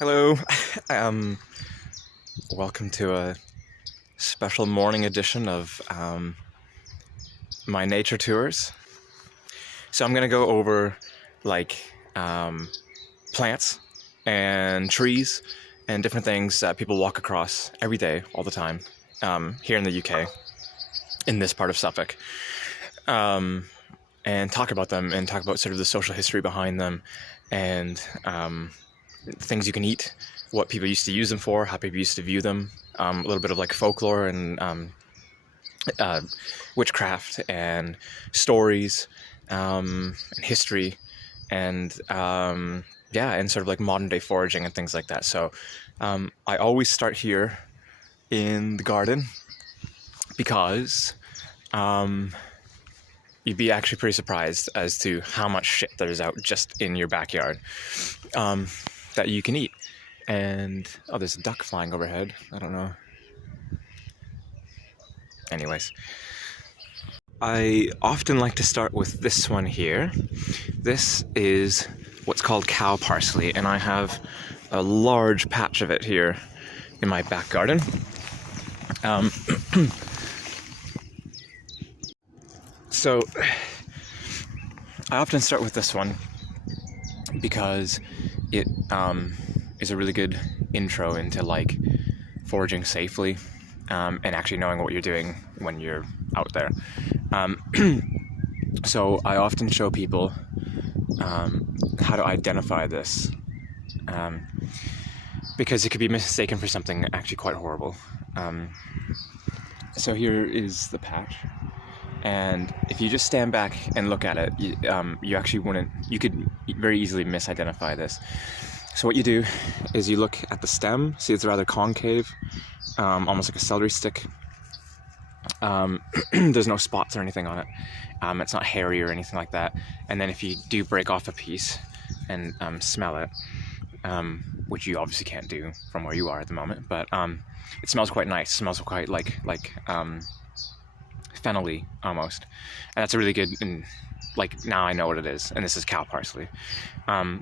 Hello. um, Welcome to a special morning edition of my nature tours. So I'm gonna go over like plants and trees and different things that people walk across every day, all the time, here in the UK, in this part of Suffolk, and talk about them and talk about sort of the social history behind them and things you can eat, what people used to use them for, how people used to view them, a little bit of like folklore and witchcraft and stories and history and yeah, and sort of like modern day foraging and things like that. So I always start here in the garden because you'd be actually pretty surprised as to how much shit there's out just in your backyard that you can eat. And oh, there's a duck flying overhead. I don't know. Anyways, I often like to start with this one here. This is what's called cow parsley, and I have a large patch of it here in my back garden. So I often start with this one because it is a really good intro into like foraging safely and actually knowing what you're doing when you're out there. So I often show people how to identify this because it could be mistaken for something actually quite horrible. So here is the patch, and if you just stand back and look at it, you actually wouldn't. You could very easily misidentify this. So what you do is you look at the stem. See, it's rather concave, almost like a celery stick. There's no spots or anything on it. It's not hairy or anything like that. And then if you do break off a piece and smell it, which you obviously can't do from where you are at the moment, but it smells quite nice. It smells quite like fennel-y almost. And that's a really good, and like now I know what it is, and this is cow parsley.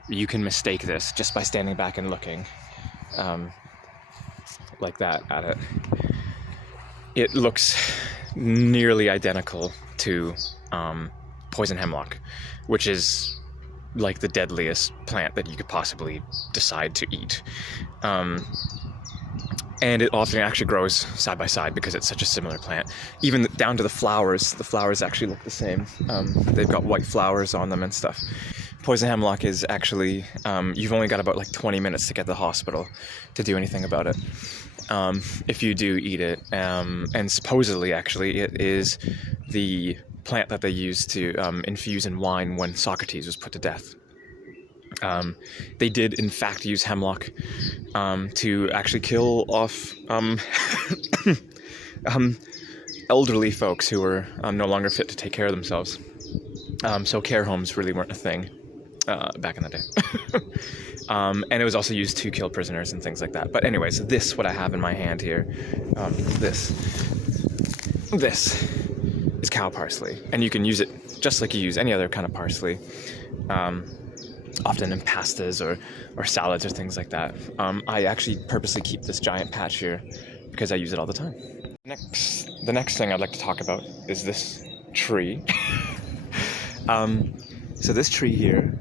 You can mistake this just by standing back and looking like that at it. It looks nearly identical to poison hemlock, which is like the deadliest plant that you could possibly decide to eat. And it often actually grows side by side because it's such a similar plant. Even down to the flowers actually look the same. They've got white flowers on them and stuff. Poison hemlock is actually, you've only got about like 20 minutes to get to the hospital to do anything about it. If you do eat it. And supposedly, actually, it is the plant that they used to infuse in wine when Socrates was put to death. They did, in fact, use hemlock to actually kill off elderly folks who were no longer fit to take care of themselves. So care homes really weren't a thing back in the day. And it was also used to kill prisoners and things like that. But anyways, this, what I have in my hand here, this is cow parsley. And you can use it just like you use any other kind of parsley. Often in pastas or salads or things like that. I actually purposely keep this giant patch here because I use it all the time. The next thing I'd like to talk about is this tree. So this tree here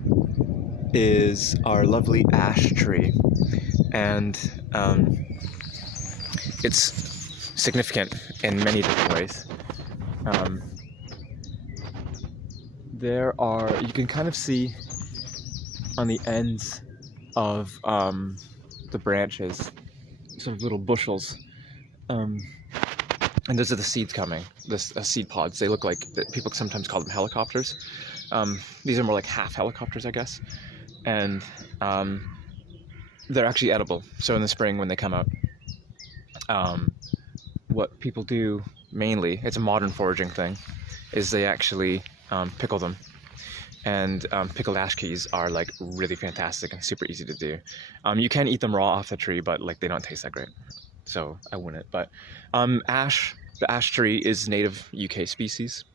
is our lovely ash tree, and it's significant in many different ways. You can kind of see on the ends of the branches, sort of little bushels, and those are the seeds coming, seed pods. They look like, people sometimes call them helicopters. These are more like half helicopters, I guess, and they're actually edible. So in the spring when they come out, what people do mainly, it's a modern foraging thing, is they actually pickle them. And pickled ash keys are like really fantastic and super easy to do. You can eat them raw off the tree, but like they don't taste that great, so I wouldn't. But the ash tree is native UK species.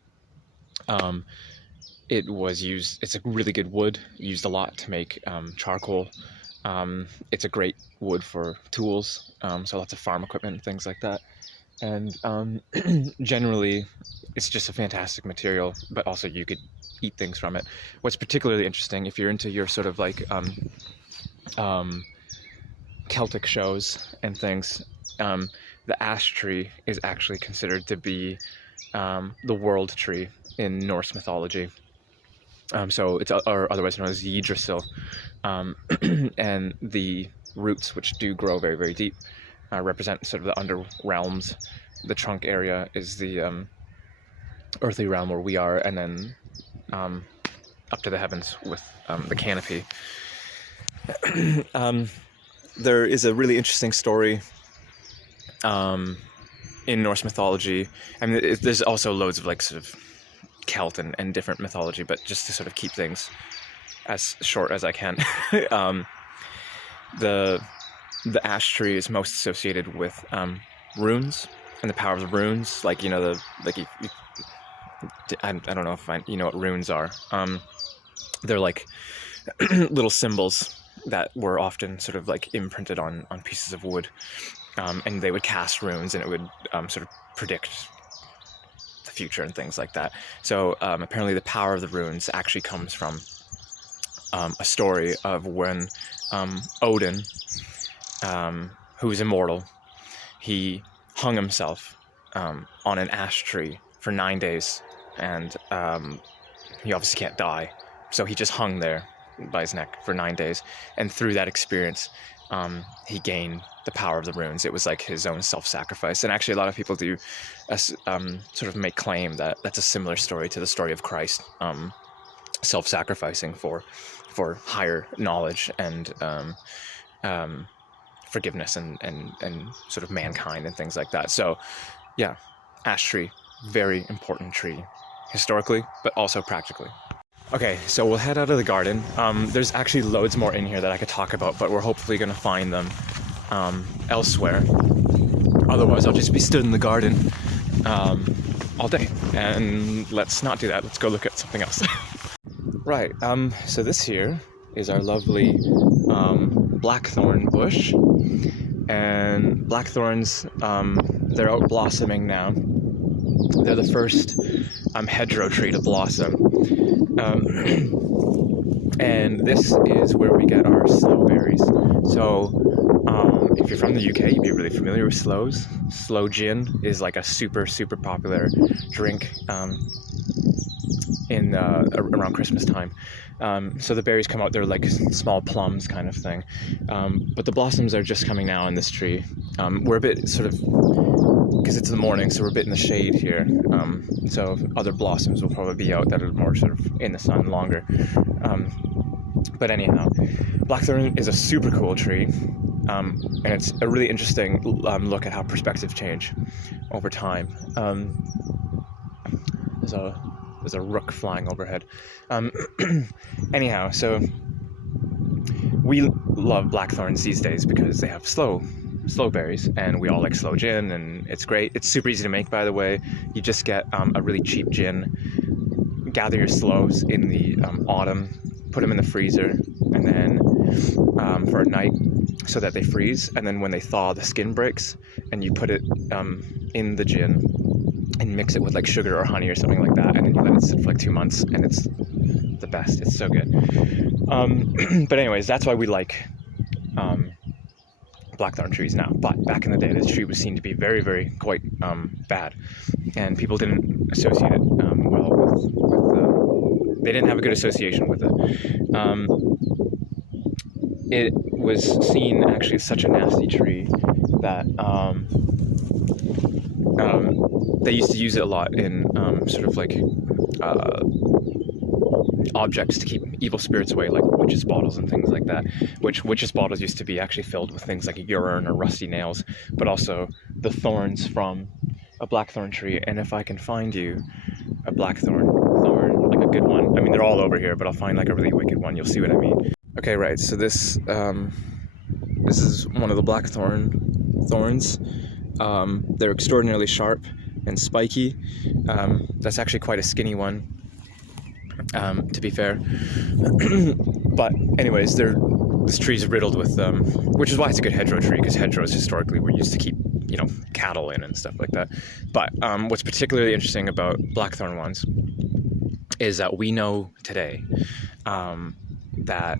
It was used. It's a really good wood, used a lot to make charcoal It's a great wood for tools, so lots of farm equipment and things like that. And generally, it's just a fantastic material, but also you could eat things from it. What's particularly interesting, if you're into your sort of like Celtic shows and things, the ash tree is actually considered to be the world tree in Norse mythology. So it's or otherwise known as Yggdrasil, and the roots, which do grow very, very deep, represent sort of the under realms. The trunk area is the earthly realm where we are, and then up to the heavens with the canopy. There is a really interesting story in Norse mythology. I mean, there's also loads of like sort of Celt and different mythology, but just to sort of keep things as short as I can. The ash tree is most associated with runes and the power of the runes. Like, you know, I don't know if you know what runes are. They're like little symbols that were often sort of like imprinted on pieces of wood, and they would cast runes, and it would sort of predict the future and things like that. So apparently the power of the runes actually comes from a story of when Odin, who is immortal, he hung himself on an ash tree for 9 days, and he obviously can't die, so he just hung there by his neck for 9 days, and through that experience he gained the power of the runes. It was like his own self-sacrifice, and actually a lot of people do sort of make claim that that's a similar story to the story of Christ self-sacrificing for higher knowledge and forgiveness and sort of mankind and things like that. So yeah, ash tree, very important tree historically, but also practically. Okay, so we'll head out of the garden. There's actually loads more in here that I could talk about, but we're hopefully going to find them elsewhere. Otherwise, I'll just be stood in the garden all day. And let's not do that. Let's go look at something else. Right, so this here is our lovely blackthorn bush. And blackthorns, they're out blossoming now. They're the first hedgerow tree to blossom. And this is where we get our sloe berries. So if you're from the UK, you'd be really familiar with sloes. Sloe gin is like a super, super popular drink in around Christmas time. So the berries come out, they're like small plums kind of thing. But the blossoms are just coming now in this tree. We're a bit sort of, because it's in the morning, so we're a bit in the shade here. So other blossoms will probably be out that are more sort of in the sun longer. But anyhow, blackthorn is a super cool tree. And it's a really interesting look at how perspectives change over time. There's a rook flying overhead. Anyhow, so we love blackthorns these days because they have sloe berries, and we all like sloe gin, and it's great. It's super easy to make, by the way. You just get a really cheap gin, gather your sloes in the autumn, put them in the freezer, and then for a night so that they freeze, and then when they thaw, the skin breaks, and you put it in the gin and mix it with like sugar or honey or something like that, and then you let it sit for like 2 months, and it's the best. It's so good. But anyways, that's why we like blackthorn trees now. But back in the day, this tree was seen to be very, very quite bad, and people didn't associate it well with they didn't have a good association with it. It was seen actually as such a nasty tree that they used to use it a lot in sort of like objects to keep evil spirits away, like witches' bottles and things like that. Which witches' bottles used to be actually filled with things like urine or rusty nails, but also the thorns from a blackthorn tree. And if I can find you a blackthorn thorn, like a good one, I mean they're all over here, but I'll find like a really wicked one, you'll see what I mean. Okay, right, so this is one of the blackthorn thorns. They're extraordinarily sharp and spiky. That's actually quite a skinny one, to be fair. But anyways, they're this tree is riddled with, which is why it's a good hedgerow tree, because hedgerows historically were used to keep, cattle in and stuff like that. But what's particularly interesting about blackthorn wands is that we know today that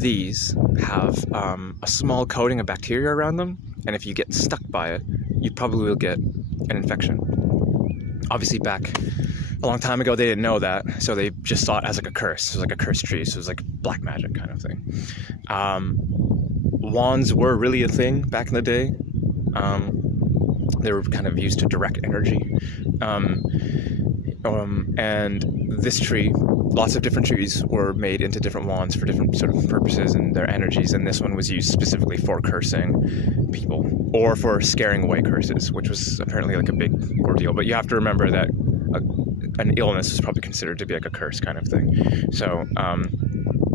these have a small coating of bacteria around them, and if you get stuck by it, you probably will get an infection. Obviously, back a long time ago, they didn't know that, so they just saw it as like a curse. It was like a cursed tree, so it was like black magic kind of thing. Wands were really a thing back in the day. They were kind of used to direct energy. And this tree, lots of different trees were made into different wands for different sort of purposes and their energies, and this one was used specifically for cursing people or for scaring away curses, which was apparently like a big ordeal. But you have to remember that an illness was probably considered to be like a curse kind of thing. So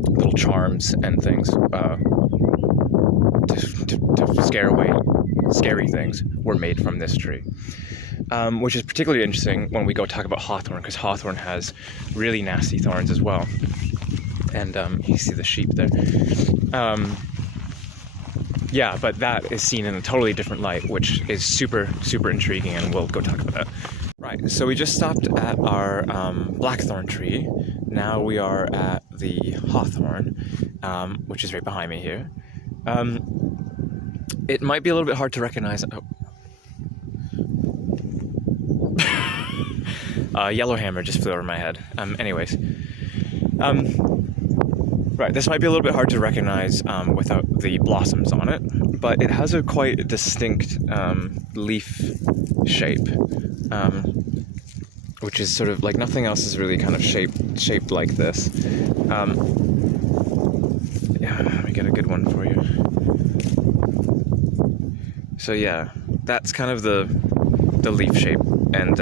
little charms and things to scare away scary things were made from this tree. Which is particularly interesting when we go talk about hawthorn, because hawthorn has really nasty thorns as well. And you see the sheep there. Yeah, but that is seen in a totally different light, which is super, super intriguing, and we'll go talk about that. Right, so we just stopped at our blackthorn tree. Now we are at the hawthorn, which is right behind me here. It might be a little bit hard to recognize. Yellowhammer just flew over my head. Anyways. Right, this might be a little bit hard to recognize without the blossoms on it, but it has a quite distinct leaf shape, which is sort of like nothing else is really kind of shaped like this. Yeah, let me get a good one for you. So yeah, that's kind of the leaf shape, and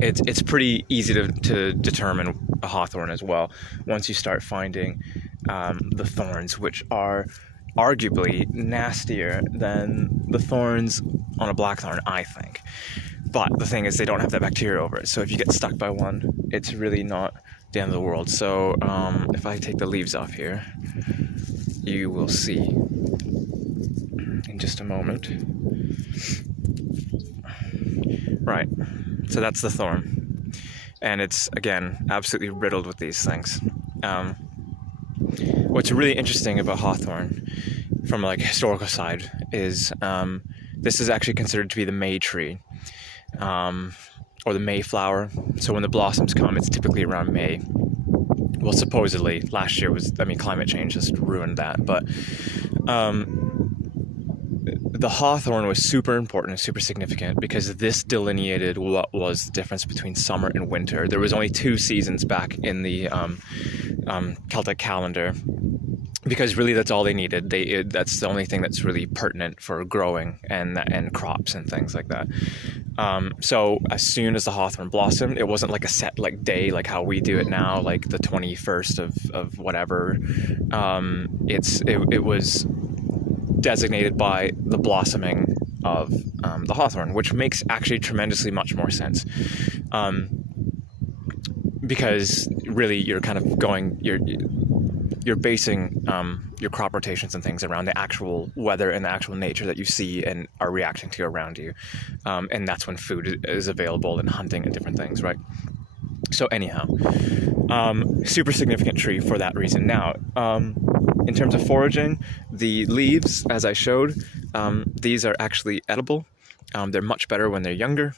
it's pretty easy to determine a hawthorn as well once you start finding the thorns, which are arguably nastier than the thorns on a blackthorn, I think. But the thing is, they don't have that bacteria over it, so if you get stuck by one, it's really not the end of the world. So if I take the leaves off here, you will see in just a moment. Right, so that's the thorn, and it's, again, absolutely riddled with these things. What's really interesting about hawthorn from like a historical side is this is actually considered to be the May tree, or the Mayflower. So when the blossoms come, it's typically around May. Well, supposedly last year was, climate change just ruined that, but the hawthorn was super important and super significant because this delineated what was the difference between summer and winter. There was only 2 seasons back in the Celtic calendar, because really that's all they needed. That's the only thing that's really pertinent for growing and crops and things like that. So as soon as the hawthorn blossomed, it wasn't like a set day like how we do it now, like the 21st of whatever. It was designated by the blossoming of the hawthorn, which makes actually tremendously much more sense, because really you're kind of you're basing your crop rotations and things around the actual weather and the actual nature that you see and are reacting to around you, and that's when food is available and hunting and different things, right? So anyhow, super significant tree for that reason. Now, in terms of foraging, the leaves, as I showed, these are actually edible. They're much better when they're younger.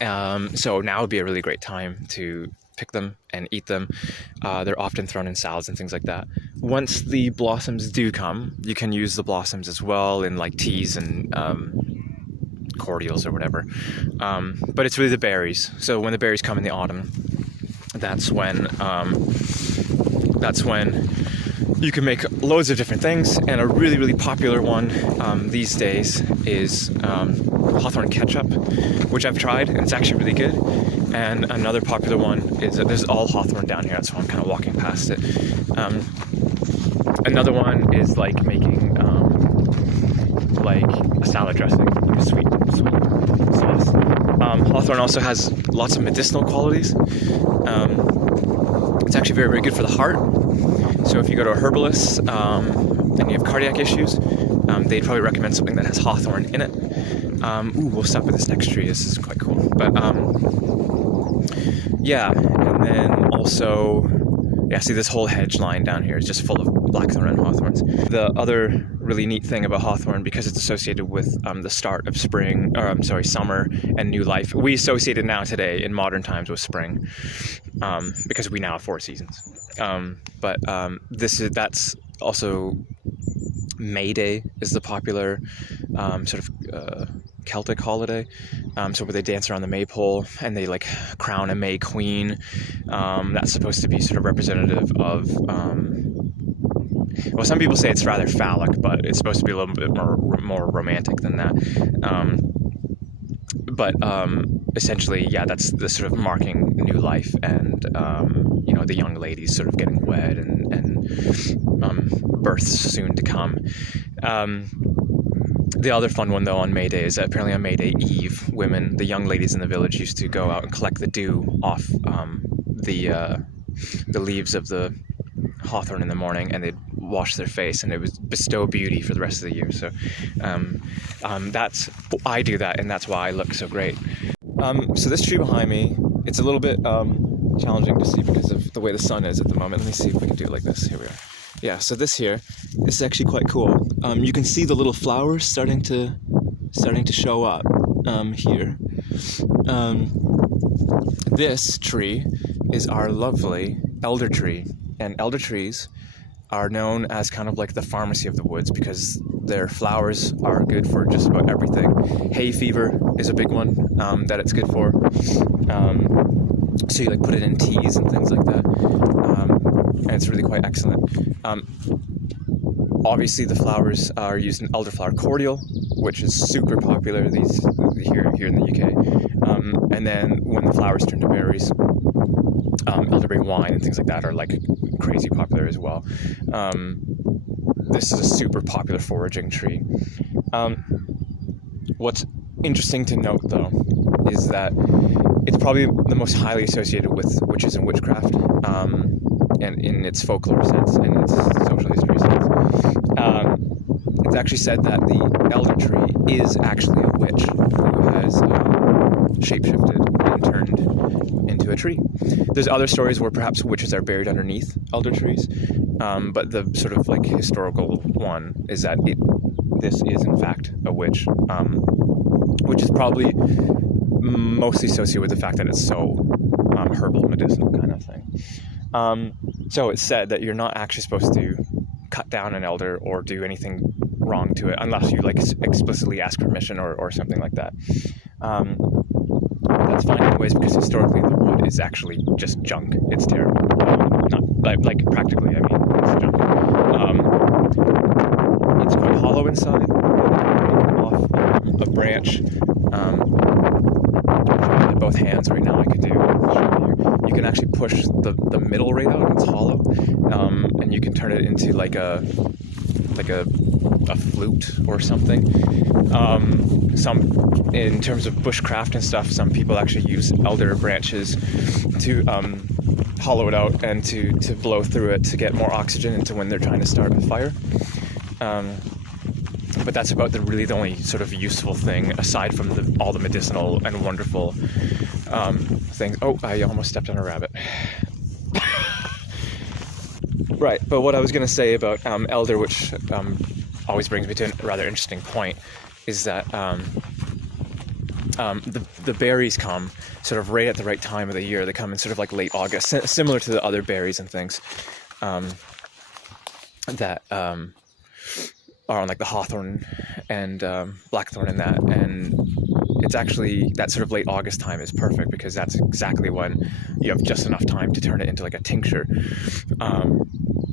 So now would be a really great time to pick them and eat them. They're often thrown in salads and things like that. Once the blossoms do come, you can use the blossoms as well in like teas and cordials or whatever. But it's really the berries. So when the berries come in the autumn, that's when you can make loads of different things. And a really, really popular one these days is hawthorn ketchup, which I've tried, and it's actually really good. And another popular one is that there's all hawthorn down here, so I'm kind of walking past it. Another one is like making like a salad dressing, like a sweet sauce. Hawthorn also has lots of medicinal qualities. It's actually very, very good for the heart. So if you go to a herbalist and you have cardiac issues, they'd probably recommend something that has hawthorn in it. We'll stop at this next tree. This is quite cool. But yeah, and then also, yeah, see this whole hedge line down here is just full of blackthorn and hawthorns. The other really neat thing about hawthorn, because it's associated with the start of spring, or summer and new life. We associate it now today in modern times with spring, because we now have 4 seasons. That's also May Day is the popular Celtic holiday, so where they dance around the maypole and they like crown a May Queen. That's supposed to be sort of representative of, well, some people say it's rather phallic, but it's supposed to be a little bit more romantic than that. Essentially, yeah, that's the sort of marking new life and the young ladies sort of getting wed and births soon to come. The other fun one, though, on May Day is that apparently on May Day Eve, the young ladies in the village used to go out and collect the dew off the leaves of the hawthorn in the morning, and they'd wash their face, and it would bestow beauty for the rest of the year. So I do that, and that's why I look so great. So this tree behind me, it's a little bit challenging to see because of the way the sun is at the moment. Let me see if we can do it like this. Here we are. Yeah, so this is actually quite cool. You can see the little flowers starting to show up here. This tree is our lovely elder tree, and elder trees are known as kind of like the pharmacy of the woods because their flowers are good for just about everything. Hay fever is a big one that it's good for. So you like put it in teas and things like that. And it's really quite excellent. Obviously the flowers are used in elderflower cordial, which is super popular here in the UK. And then when the flowers turn to berries, elderberry wine and things like that are like crazy popular as well. This is a super popular foraging tree. What's interesting to note, though, is that it's probably the most highly associated with witches and witchcraft, and in its folklore sense and its social history sense. It's actually said that the elder tree is actually a witch who has shapeshifted and turned into a tree. There's other stories where perhaps witches are buried underneath elder trees, but the sort of like historical one is that this is in fact a witch, which is probably mostly associated with the fact that it's so herbal, medicinal kind of thing. So it's said that you're not actually supposed to cut down an elder or do anything wrong to it unless you like explicitly ask permission or something like that. That's fine anyways, because historically the wood is actually just junk. It's terrible. Not like practically, I mean, it's junk. It's quite hollow inside. Off a branch. If I had both hands right now, I could do. You can actually push the middle right out, and it's hollow, and you can turn it into like a flute or something. Some, in terms of bushcraft and stuff, some people actually use elder branches to hollow it out and to blow through it to get more oxygen into when they're trying to start a fire. But that's about the only sort of useful thing aside from all the medicinal and wonderful things. Oh, I almost stepped on a rabbit. Right, but what I was going to say about elder, which always brings me to a rather interesting point, is that the berries come sort of right at the right time of the year. They come in sort of like late August, similar to the other berries and things that are on like the hawthorn and blackthorn and that. And it's actually that sort of late August time is perfect because that's exactly when you have just enough time to turn it into like a tincture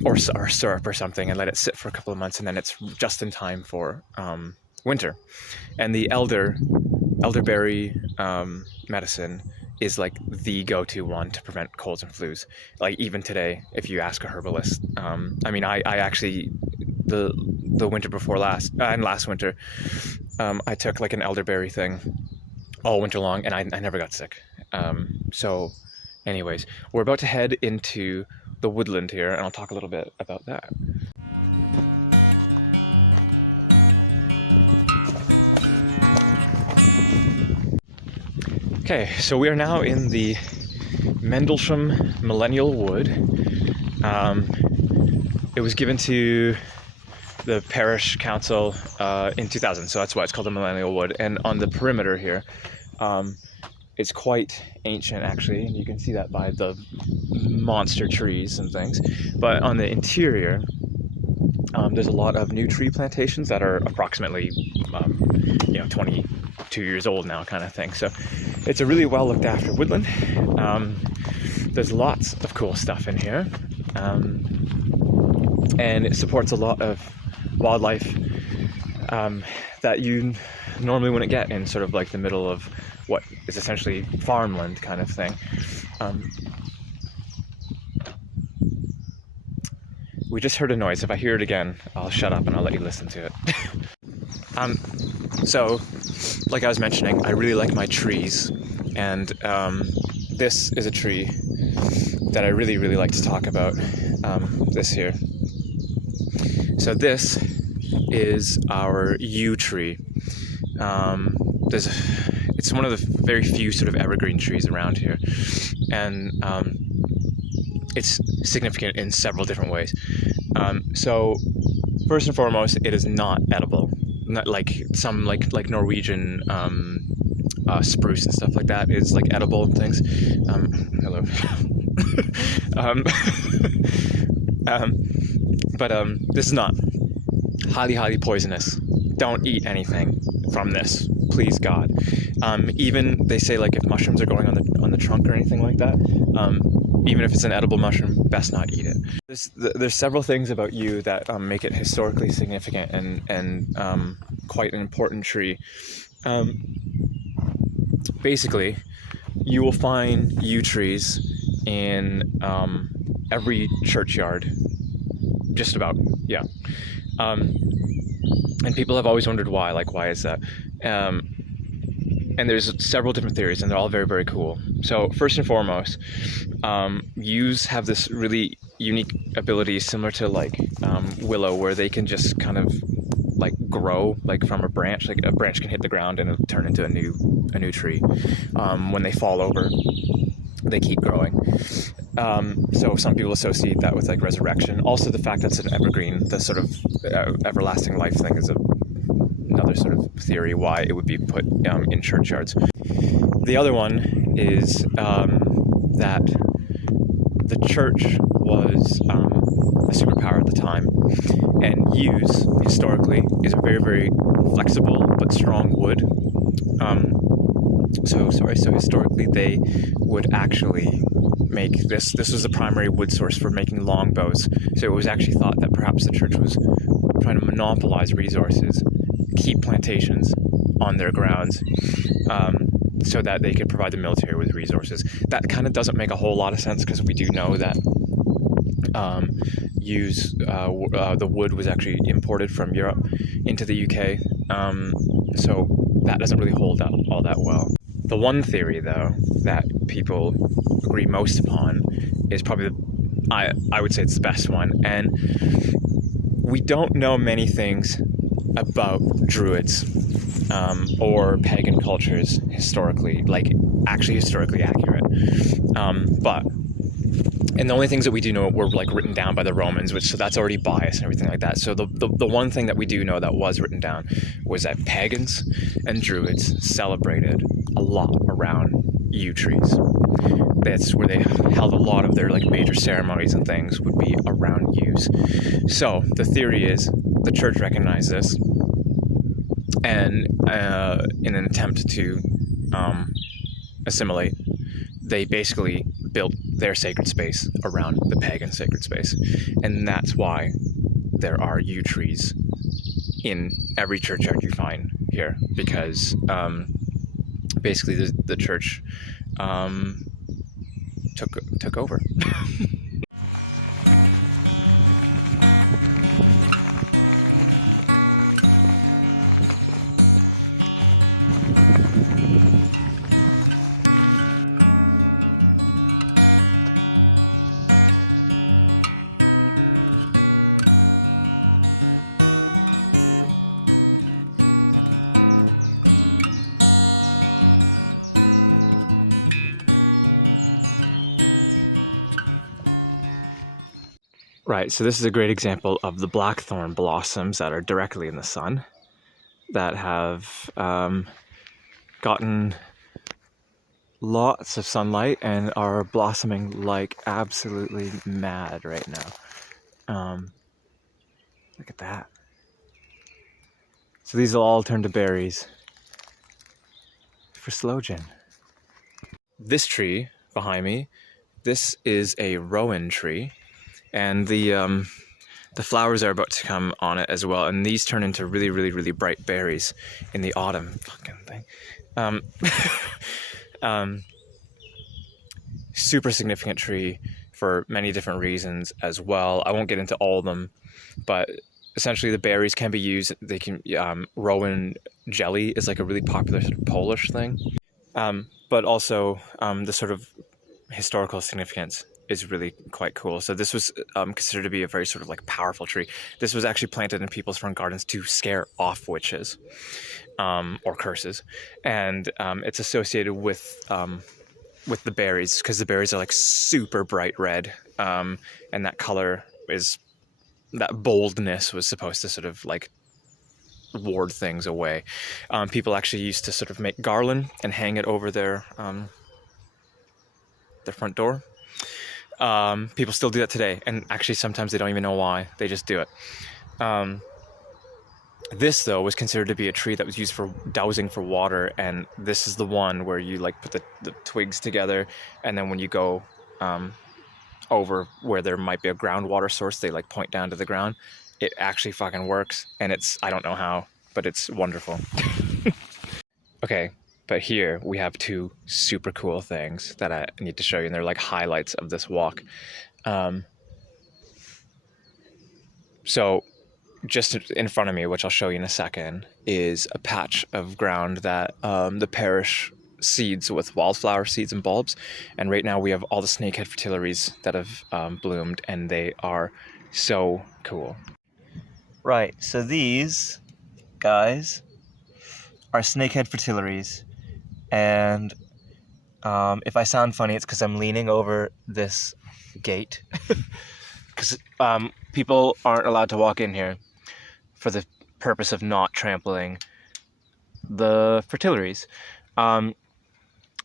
or syrup or something and let it sit for a couple of months, and then it's just in time for winter. And the elderberry medicine is like the go-to one to prevent colds and flus. Like even today, if you ask a herbalist, I mean, I actually the winter before last winter, I took like an elderberry thing all winter long, and I never got sick. So Anyways, we're about to head into the woodland here, and I'll talk a little bit about that. Okay, so we are now in the Mendlesham Millennial Wood. It was given to the parish council in 2000, so that's why it's called the Millennial Wood. And on the perimeter here, it's quite ancient actually, and you can see that by the monster trees and things. But on the interior, there's a lot of new tree plantations that are approximately 22 years old now, kind of thing. So it's a really well looked after woodland. There's lots of cool stuff in here, and it supports a lot of wildlife that you normally wouldn't get in sort of like the middle of what is essentially farmland kind of thing. We just heard a noise. If I hear it again, I'll shut up and I'll let you listen to it. So, like I was mentioning, I really like my trees, and this is a tree that I really, really like to talk about. This here. So this is our yew tree. It's one of the very few sort of evergreen trees around here, and it's significant in several different ways. So first and foremost, it is not edible. Not like some like Norwegian spruce and stuff like that is like edible things. Hello. But this is not. Highly poisonous. Don't eat anything from this, please God. Even they say like if mushrooms are going on the trunk or anything like that, even if it's an edible mushroom, best not eat it. There's several things about yew that make it historically significant and quite an important tree. Basically, you will find yew trees in every churchyard, just about, yeah. And people have always wondered why, like why is that? And there's several different theories, and they're all very, very cool. So first and foremost, yews have this really unique ability similar to like willow, where they can just kind of like grow like from a branch. Like a branch can hit the ground and it'll turn into a new tree. When they fall over, they keep growing. So some people associate that with like resurrection. Also the fact that it's an evergreen, the sort of everlasting life thing is another sort of theory why it would be put in churchyards. The other one is that the church was a superpower at the time, and yews historically is a very, very flexible but strong wood. So historically they would actually make this was the primary wood source for making longbows. So it was actually thought that perhaps the church was trying to monopolize resources, keep plantations on their grounds, so that they could provide the military with resources. That kind of doesn't make a whole lot of sense, because we do know that the wood was actually imported from Europe into the UK, so that doesn't really hold out all that well. The one theory, though, that people agree most upon is probably, I would say it's the best one, and we don't know many things about druids or pagan cultures historically, like actually historically accurate. And the only things that we do know were like written down by the Romans, so that's already biased and everything like that. So the one thing that we do know that was written down was that pagans and druids celebrated a lot around yew trees. That's where they held a lot of their like major ceremonies and things would be around yews. So the theory is the church recognized this, and in an attempt to assimilate, they basically built their sacred space around the pagan sacred space. And that's why there are yew trees in every churchyard you find here, because basically the church took over. Right, so this is a great example of the blackthorn blossoms that are directly in the sun, that have gotten lots of sunlight and are blossoming like absolutely mad right now. Look at that. So these will all turn to berries for sloe gin. This tree behind me, this is a rowan tree, and the flowers are about to come on it as well, and these turn into really, really, really bright berries in the autumn. Fucking thing. Super significant tree for many different reasons as well. I won't get into all of them, but essentially the berries can be used. They can rowan jelly is like a really popular sort of Polish thing, but also the sort of historical significance is really quite cool. So this was considered to be a very sort of like powerful tree. This was actually planted in people's front gardens to scare off witches or curses, and it's associated with the berries, because the berries are like super bright red, and that color is, that boldness was supposed to sort of like ward things away. People actually used to sort of make garland and hang it over their front door. People still do that today, and actually sometimes they don't even know why, they just do it. This, though, was considered to be a tree that was used for dowsing for water, and this is the one where you like put the twigs together, and then when you go over where there might be a groundwater source, they like point down to the ground. It actually fucking works, and it's, I don't know how, but it's wonderful. Okay, but here we have two super cool things that I need to show you, and they're like highlights of this walk. So just in front of me, which I'll show you in a second, is a patch of ground that the parish seeds with wildflower seeds and bulbs. And right now we have all the snakehead fritillaries that have bloomed, and they are so cool. Right, so these guys are snakehead fritillaries. And if I sound funny, it's because I'm leaning over this gate. Because people aren't allowed to walk in here for the purpose of not trampling the fritillaries.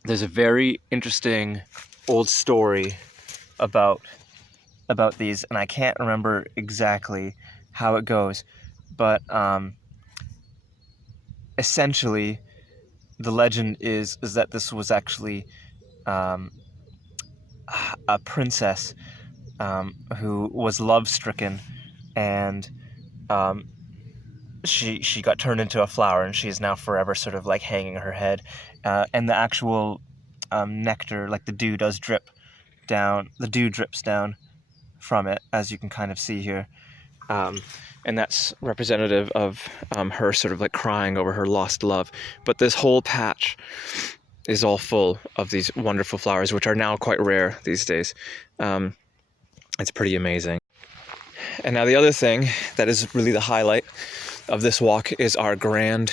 There's a very interesting old story about these, and I can't remember exactly how it goes, but essentially the legend is that this was actually a princess who was love-stricken, and she got turned into a flower, and she is now forever sort of like hanging her head, and the actual nectar, like the dew, does drip down. The dew drips down from it, as you can kind of see here, and that's representative of her sort of like crying over her lost love. But this whole patch is all full of these wonderful flowers, which are now quite rare these days. It's pretty amazing. And now the other thing that is really the highlight of this walk is our grand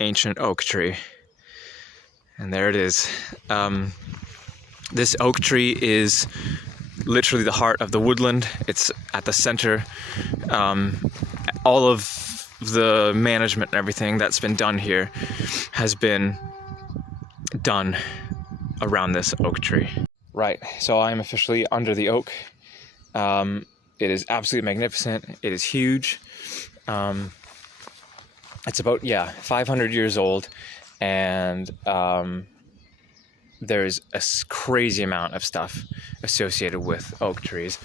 ancient oak tree. And there it is. This oak tree is literally the heart of the woodland. It's at the center. All of the management and everything that's been done here has been done around this oak tree. Right, so I'm officially under the oak. It is absolutely magnificent. It is huge. It's about, 500 years old, and there's a crazy amount of stuff associated with oak trees.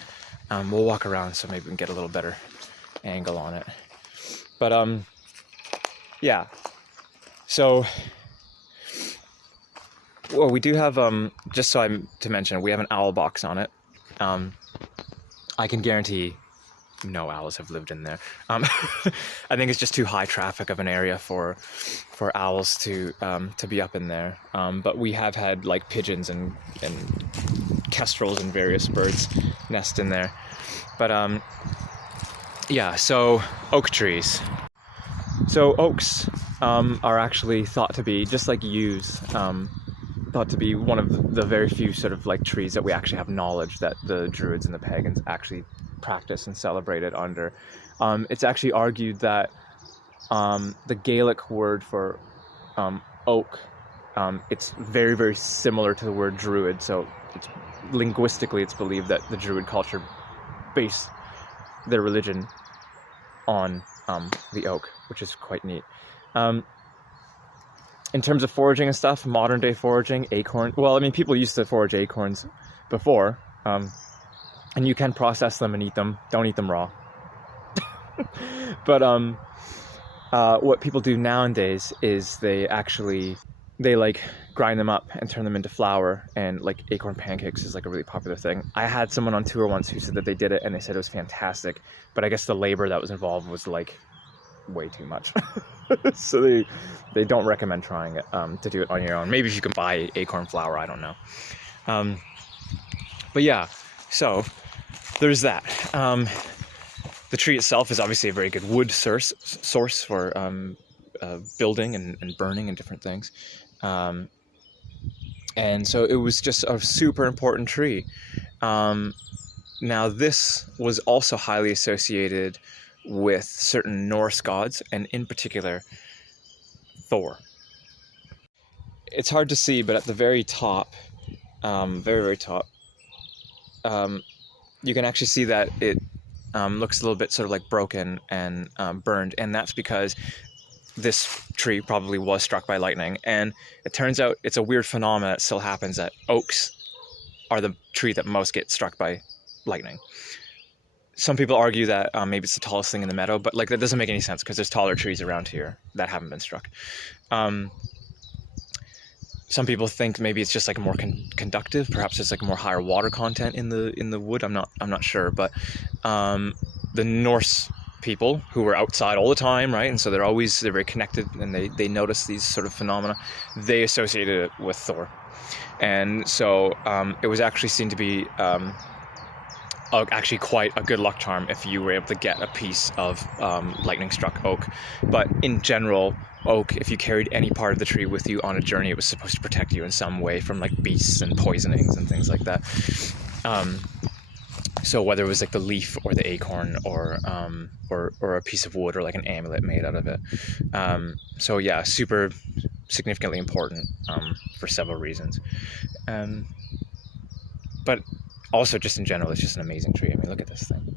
We'll walk around so maybe we can get a little better angle on it. But so well, we do have just so I'm to mention, we have an owl box on it. I can guarantee no owls have lived in there. I think it's just too high traffic of an area for owls to be up in there. But we have had like pigeons and kestrels and various birds nest in there. But so oak trees. So oaks are actually thought to be, just like yews, thought to be one of the very few sort of like trees that we actually have knowledge that the Druids and the pagans actually practice and celebrated under. It's actually argued that the Gaelic word for oak, it's very, very similar to the word druid. So linguistically, it's believed that the druid culture based their religion on the oak, which is quite neat. In terms of foraging and stuff, modern day foraging, acorn. Well, I mean, people used to forage acorns before, and you can process them and eat them. Don't eat them raw. But what people do nowadays is they like grind them up and turn them into flour, and like acorn pancakes is like a really popular thing. I had someone on tour once who said that they did it and they said it was fantastic, but I guess the labor that was involved was like way too much. So they don't recommend trying it to do it on your own. Maybe if you can buy acorn flour, I don't know. But yeah, so there's that. The tree itself is obviously a very good wood source for building and burning and different things. And so it was just a super important tree. Now this was also highly associated with certain Norse gods, and in particular Thor. It's hard to see, but at the very top, very, very top, you can actually see that it looks a little bit sort of like broken and burned, and that's because this tree probably was struck by lightning. And it turns out it's a weird phenomenon that still happens, that oaks are the tree that most get struck by lightning. Some people argue that maybe it's the tallest thing in the meadow, but like that doesn't make any sense because there's taller trees around here that haven't been struck. Some people think maybe it's just like more conductive. Perhaps it's like more higher water content in the wood. I'm not sure, but the Norse people who were outside all the time, right? And so they're very connected, and they notice these sort of phenomena. They associated it with Thor, and so it was actually seen to be actually quite a good luck charm if you were able to get a piece of lightning struck oak. But in general, oak, if you carried any part of the tree with you on a journey, it was supposed to protect you in some way from like beasts and poisonings and things like that. So whether it was like the leaf or the acorn or a piece of wood or like an amulet made out of it. So yeah, super significantly important for several reasons. But also just in general, it's just an amazing tree. I mean, look at this thing.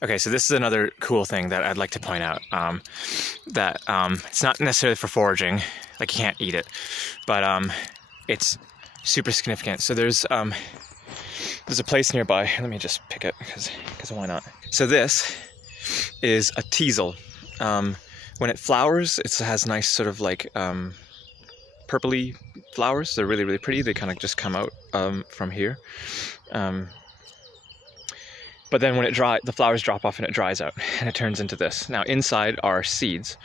Okay, so this is another cool thing that I'd like to point out, that it's not necessarily for foraging, like you can't eat it, but it's super significant. So there's a place nearby. Let me just pick it, because why not? So this is a teasel. When it flowers, it has nice sort of like purpley flowers. They're really, really pretty. They kind of just come out from here. But then when the flowers drop off and it dries out and it turns into this. Now inside are seeds,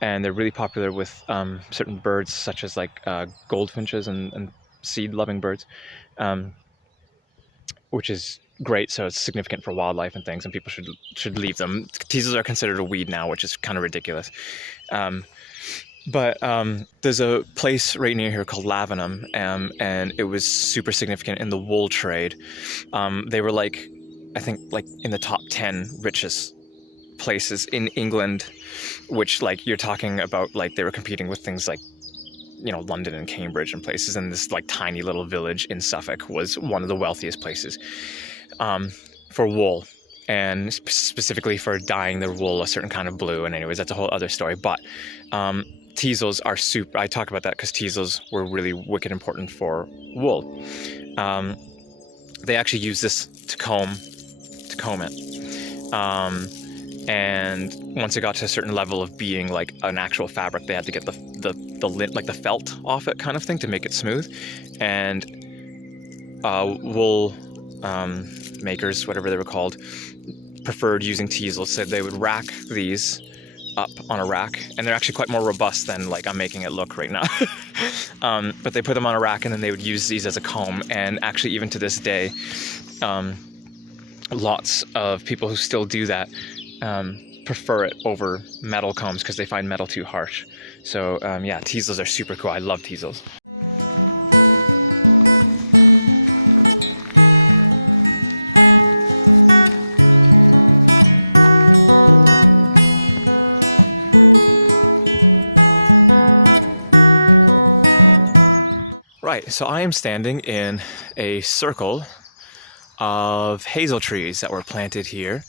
and they're really popular with certain birds, such as like goldfinches and seed-loving birds, which is great. So it's significant for wildlife and things, and people should leave them. Teasels are considered a weed now, which is kind of ridiculous. But there's a place right near here called Lavenham, and it was super significant in the wool trade. They were like, I think like in the top 10 richest places in England, which like you're talking about, like they were competing with things like, you know, London and Cambridge and places, and this like tiny little village in Suffolk was one of the wealthiest places for wool, and specifically for dyeing their wool a certain kind of blue. And anyways, that's a whole other story. But teasels are super, I talk about that because teasels were really wicked important for wool. They actually use this to comb it. And once it got to a certain level of being like an actual fabric, they had to get the lint, like the felt off it kind of thing, to make it smooth. And wool makers, whatever they were called, preferred using teasels. So they would rack these up on a rack, and they're actually quite more robust than like I'm making it look right now. But they put them on a rack, and then they would use these as a comb. And actually, even to this day, lots of people who still do that prefer it over metal combs because they find metal too harsh. So yeah, teasels are super cool. I love teasels. Right, so I am standing in a circle of hazel trees that were planted here.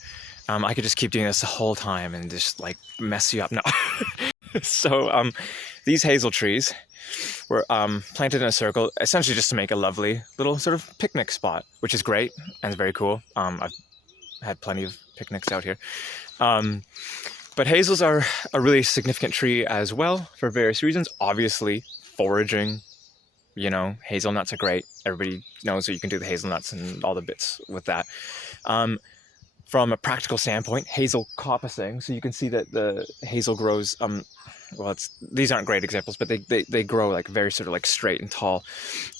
I could just keep doing this the whole time and just like mess you up. No. So these hazel trees were planted in a circle, essentially just to make a lovely little sort of picnic spot, which is great and it's very cool. I've had plenty of picnics out here. But hazels are a really significant tree as well for various reasons. Obviously, foraging. You know, hazelnuts are great. Everybody knows that you can do the hazelnuts and all the bits with that. From a practical standpoint, hazel coppicing. So you can see that the hazel grows, well, these aren't great examples, but they grow like very sort of like straight and tall.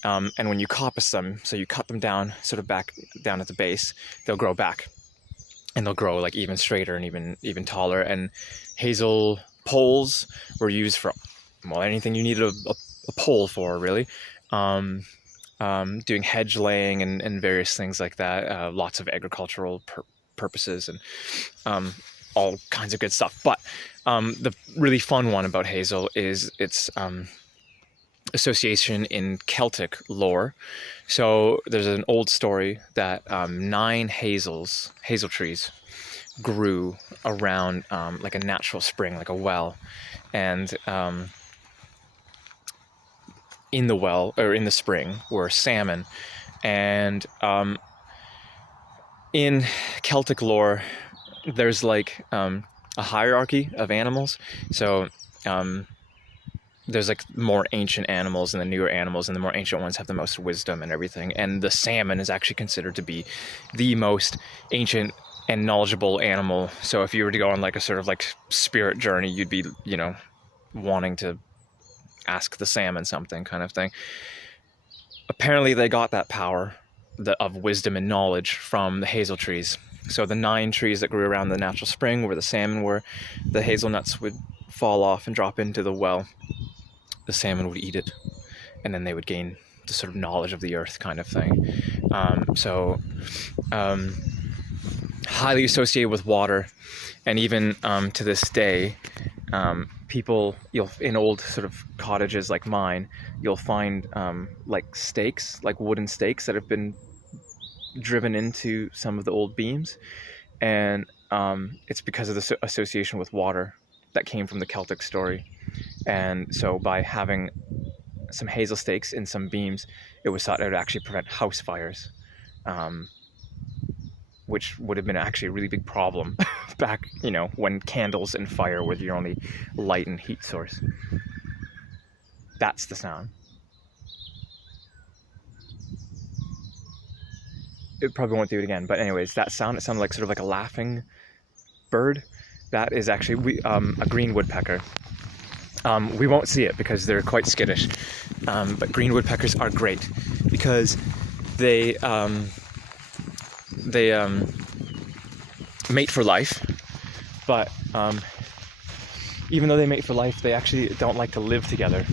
And when you coppice them, so you cut them down, sort of back down at the base, they'll grow back. And they'll grow like even straighter and even taller. And hazel poles were used for, well, anything you needed a pole for, really. Doing hedge laying and various things like that. Lots of agricultural purposes and all kinds of good stuff. But the really fun one about hazel is its association in Celtic lore. So there's an old story that 9 hazel trees grew around like a natural spring, like a well, and in the well, or in the spring, were salmon. And in Celtic lore, there's like a hierarchy of animals. So there's like more ancient animals and the newer animals, and the more ancient ones have the most wisdom and everything. And the salmon is actually considered to be the most ancient and knowledgeable animal. So if you were to go on like a sort of like spirit journey, you'd be, you know, wanting to ask the salmon something, kind of thing. Apparently they got that power of wisdom and knowledge from the hazel trees. So the 9 trees that grew around the natural spring where the salmon were, the hazelnuts would fall off and drop into the well. The salmon would eat it, and then they would gain the sort of knowledge of the earth, kind of thing. Highly associated with water, and even to this day, people, in old sort of cottages like mine, you'll find like stakes, like wooden stakes that have been driven into some of the old beams, and it's because of the association with water that came from the Celtic story. And so by having some hazel stakes in some beams, it was thought it would actually prevent house fires, which would have been actually a really big problem back, you know, when candles and fire were your only light and heat source. That's the sound. It probably won't do it again, but anyways, that sound, it sounded like sort of like a laughing bird. That is actually a green woodpecker. We won't see it because they're quite skittish, but green woodpeckers are great because they mate for life, but even though they mate for life, they actually don't like to live together.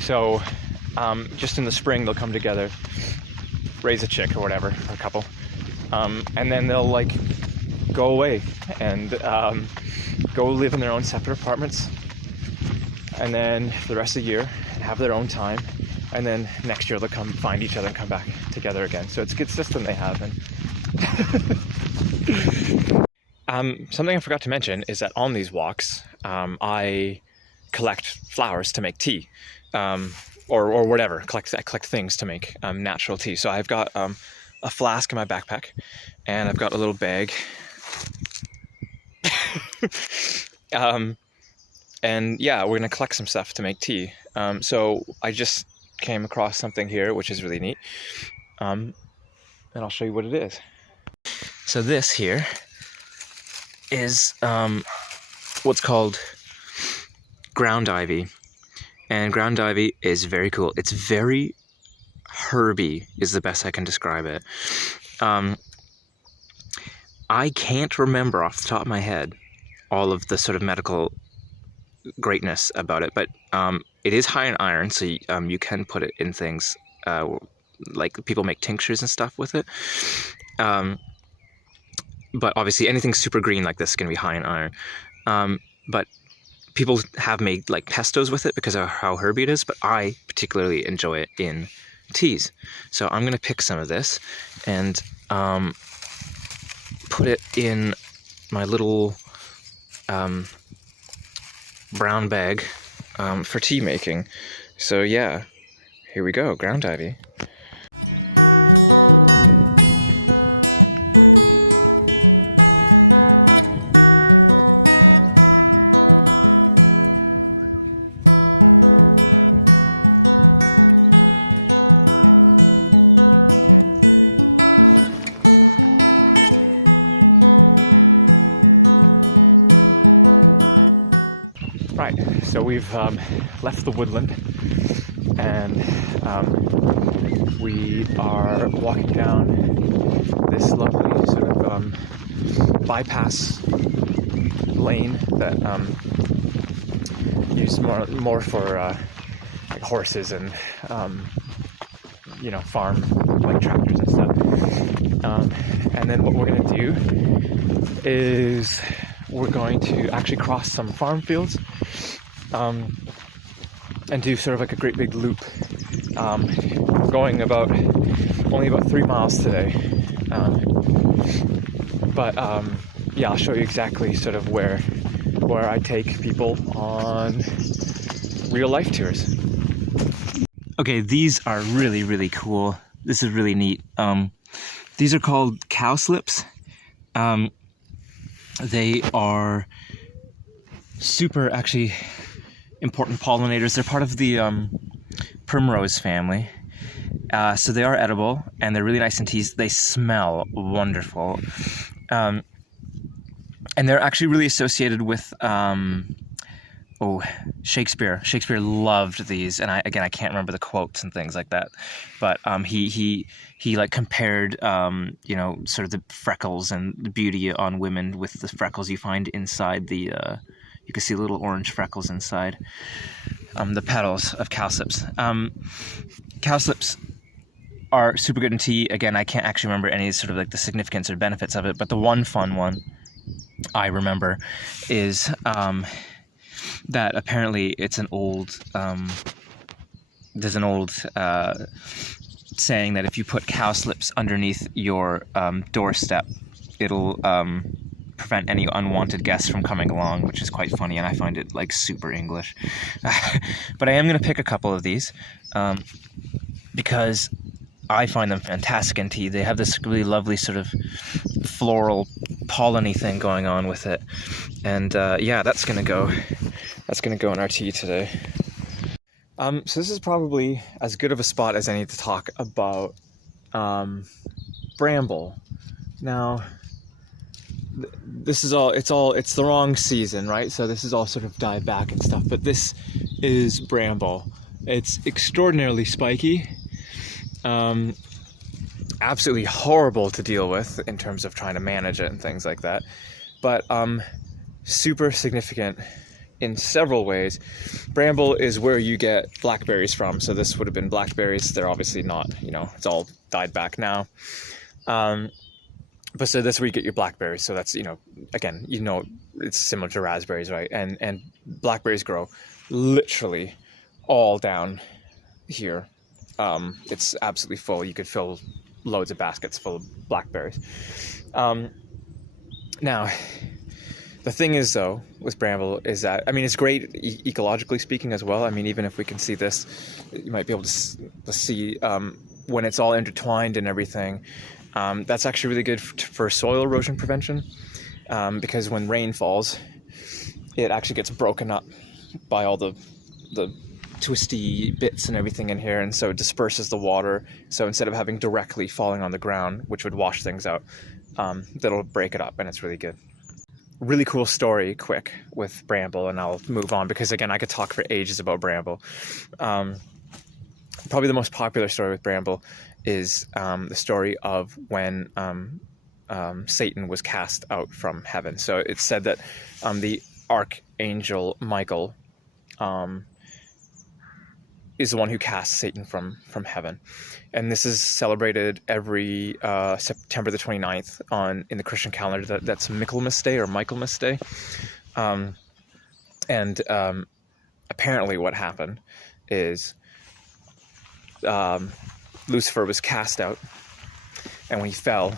So just in the spring they'll come together, raise a chick or whatever, or a couple, and then they'll like go away and go live in their own separate apartments, and then for the rest of the year have their own time, and then next year they'll come find each other and come back together again. So it's a good system they have. And something I forgot to mention is that on these walks, I collect flowers to make tea, or whatever. I collect things to make natural tea. So I've got a flask in my backpack, and I've got a little bag. And yeah, we're gonna collect some stuff to make tea. So I just came across something here, which is really neat. And I'll show you what it is. So this here is what's called ground ivy. And ground ivy is very cool. It's very herby is the best I can describe it. I can't remember off the top of my head all of the sort of medical greatness about it, but it is high in iron, so you can put it in things like people make tinctures and stuff with it. But obviously anything super green like this is going to be high in iron. But people have made like pestos with it because of how herby it is, but I particularly enjoy it in teas. So I'm going to pick some of this and put it in my little brown bag for tea making. So yeah, here we go, ground ivy. Right, so we've left the woodland and we are walking down this lovely sort of bypass lane that used more for like horses and farm like tractors and stuff. And then what we're going to do is we're going to actually cross some farm fields and do sort of like a great big loop. We're going only about 3 miles today. Yeah, I'll show you exactly sort of where I take people on real life tours. Okay, these are really, really cool. This is really neat. These are called cowslips. They are super, actually, important pollinators. They're part of the primrose family. So they are edible, and they're really nice in teas. They smell wonderful. And they're actually really associated with Shakespeare. Shakespeare loved these, and I can't remember the quotes and things like that, but he like compared sort of the freckles and the beauty on women with the freckles you find inside the you can see little orange freckles inside the petals of cowslips. Cowslips are super good in tea. Again, I can't actually remember any sort of like the significance or benefits of it, but the one fun one I remember is that apparently it's an old there's an old saying that if you put cowslips underneath your doorstep, it'll prevent any unwanted guests from coming along, which is quite funny, and I find it like super English. But I am going to pick a couple of these because I find them fantastic in tea. They have this really lovely sort of floral pollen-y thing going on with it, and yeah, that's gonna go in our tea today. So this is probably as good of a spot as any to talk about bramble. Now, this is it's the wrong season, right? So this is all sort of died back and stuff, but this is bramble. It's extraordinarily spiky. Absolutely horrible to deal with in terms of trying to manage it and things like that, but super significant in several ways. Bramble is where you get blackberries from, so this would have been blackberries. They're obviously not, it's all died back now. But so that's where you get your blackberries. So that's, again, it's similar to raspberries, right? And blackberries grow literally all down here. It's absolutely full. You could fill loads of baskets full of blackberries. Now, the thing is, though, with bramble is that, it's great ecologically speaking as well. Even if we can see this, you might be able to see when it's all intertwined and everything. That's actually really good for soil erosion prevention, because when rain falls, it actually gets broken up by all the twisty bits and everything in here, and so it disperses the water. So instead of having directly falling on the ground, which would wash things out, that'll break it up, and it's really good. Really cool story, quick, with bramble, and I'll move on because, again, I could talk for ages about bramble. Probably the most popular story with bramble is the story of when Satan was cast out from heaven. So it's said that the archangel Michael is the one who casts Satan from heaven. And this is celebrated every September the 29th in the Christian calendar. That's Michaelmas Day or Michaelmas Day. Apparently what happened is Lucifer was cast out, and when he fell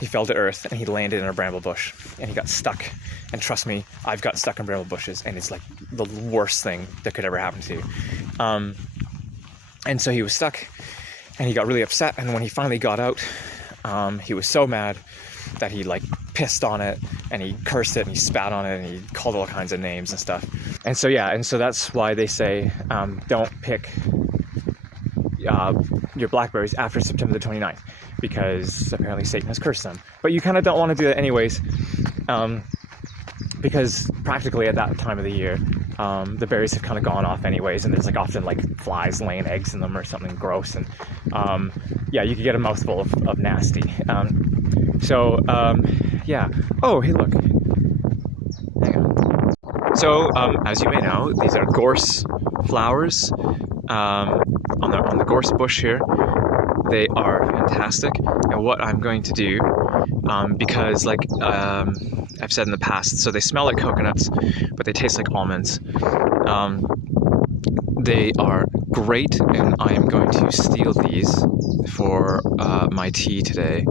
to earth, and he landed in a bramble bush, and he got stuck. And trust me, I've got stuck in bramble bushes, and it's like the worst thing that could ever happen to you. And so he was stuck, and he got really upset, and when he finally got out, he was so mad that he like pissed on it, and he cursed it, and he spat on it, and he called all kinds of names and stuff. And so that's why they say don't pick your blackberries after September the 29th, because apparently Satan has cursed them. But you kind of don't want to do that anyways, because practically at that time of the year, the berries have kind of gone off anyways, and there's like often like flies laying eggs in them or something gross, and you could get a mouthful of nasty. Oh, hey, look. Hang on. So, as you may know, these are gorse flowers on the gorse bush here. They are fantastic, and what I'm going to do, because like I've said in the past, so they smell like coconuts, but they taste like almonds. They are great, and I am going to steal these for my tea today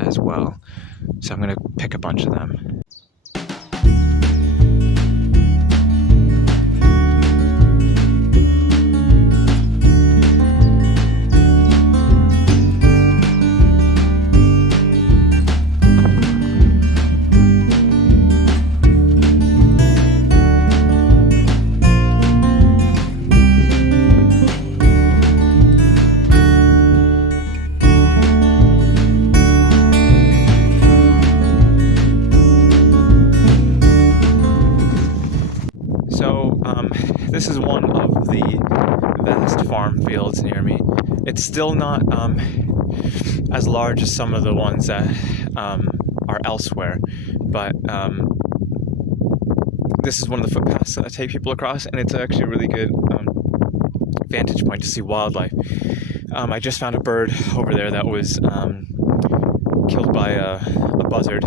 as well. So I'm going to pick a bunch of them. This is one of the vast farm fields near me. It's still not as large as some of the ones that are elsewhere, but this is one of the footpaths that I take people across, and it's actually a really good vantage point to see wildlife. I just found a bird over there that was killed by a buzzard,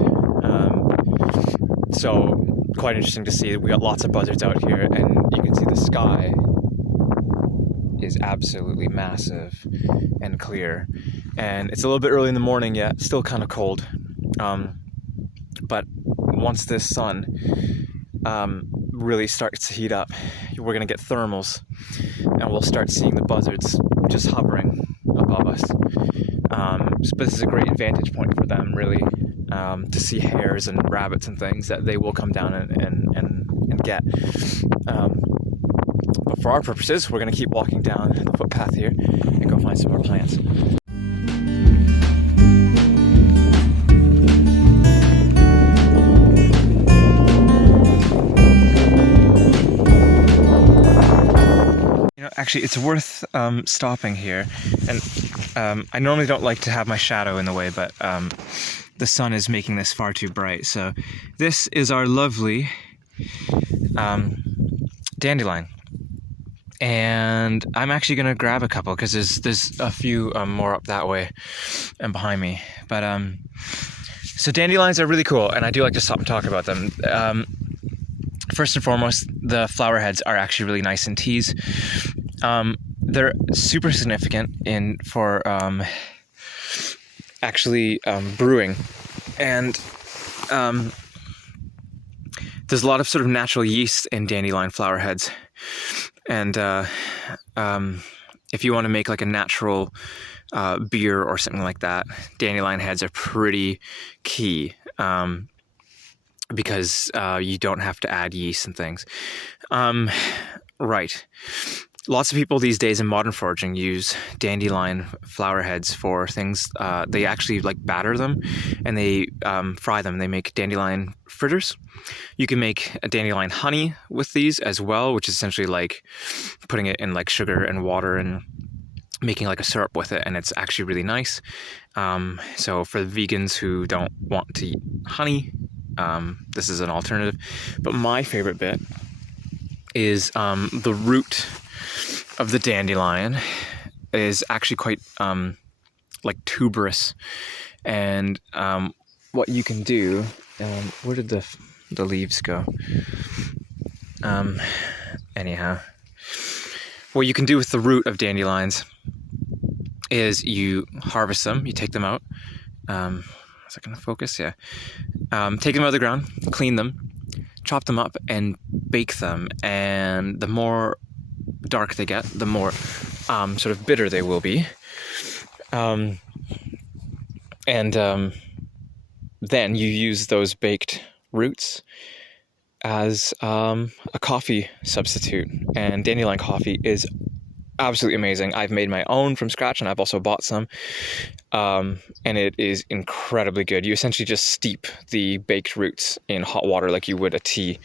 so quite interesting to see. We got lots of buzzards out here, and you can see the sky is absolutely massive and clear, and it's a little bit early in the morning yet, still kind of cold, but once this sun really starts to heat up, we're going to get thermals, and we'll start seeing the buzzards just hovering above us. But this is a great vantage point for them, really, to see hares and rabbits and things that they will come down and get. But for our purposes, we're going to keep walking down the footpath here and go find some more plants. Actually, it's worth stopping here, and I normally don't like to have my shadow in the way, but the sun is making this far too bright. So this is our lovely dandelion, and I'm actually going to grab a couple because there's a few more up that way and behind me. But so dandelions are really cool, and I do like to stop and talk about them. First and foremost, the flower heads are actually really nice in teas. They're super significant for brewing, and there's a lot of sort of natural yeast in dandelion flower heads, and if you want to make like a natural beer or something like that, dandelion heads are pretty key, because you don't have to add yeast and things. Right. Lots of people these days in modern foraging use dandelion flower heads for things. They actually like batter them, and they fry them. They make dandelion fritters. You can make a dandelion honey with these as well, which is essentially like putting it in like sugar and water and making like a syrup with it, and it's actually really nice. So for the vegans who don't want to eat honey, this is an alternative. But my favorite bit is the root of the dandelion is actually quite like tuberous, and what you can do, where did the leaves go? Anyhow, what you can do with the root of dandelions is you harvest them, you take them out. Is that going to focus? Yeah. Take them out of the ground, clean them, chop them up, and bake them. And the more dark they get, the more sort of bitter they will be. Then you use those baked roots as a coffee substitute. And dandelion coffee is absolutely amazing. I've made my own from scratch, and I've also bought some. And it is incredibly good. You essentially just steep the baked roots in hot water like you would a tea.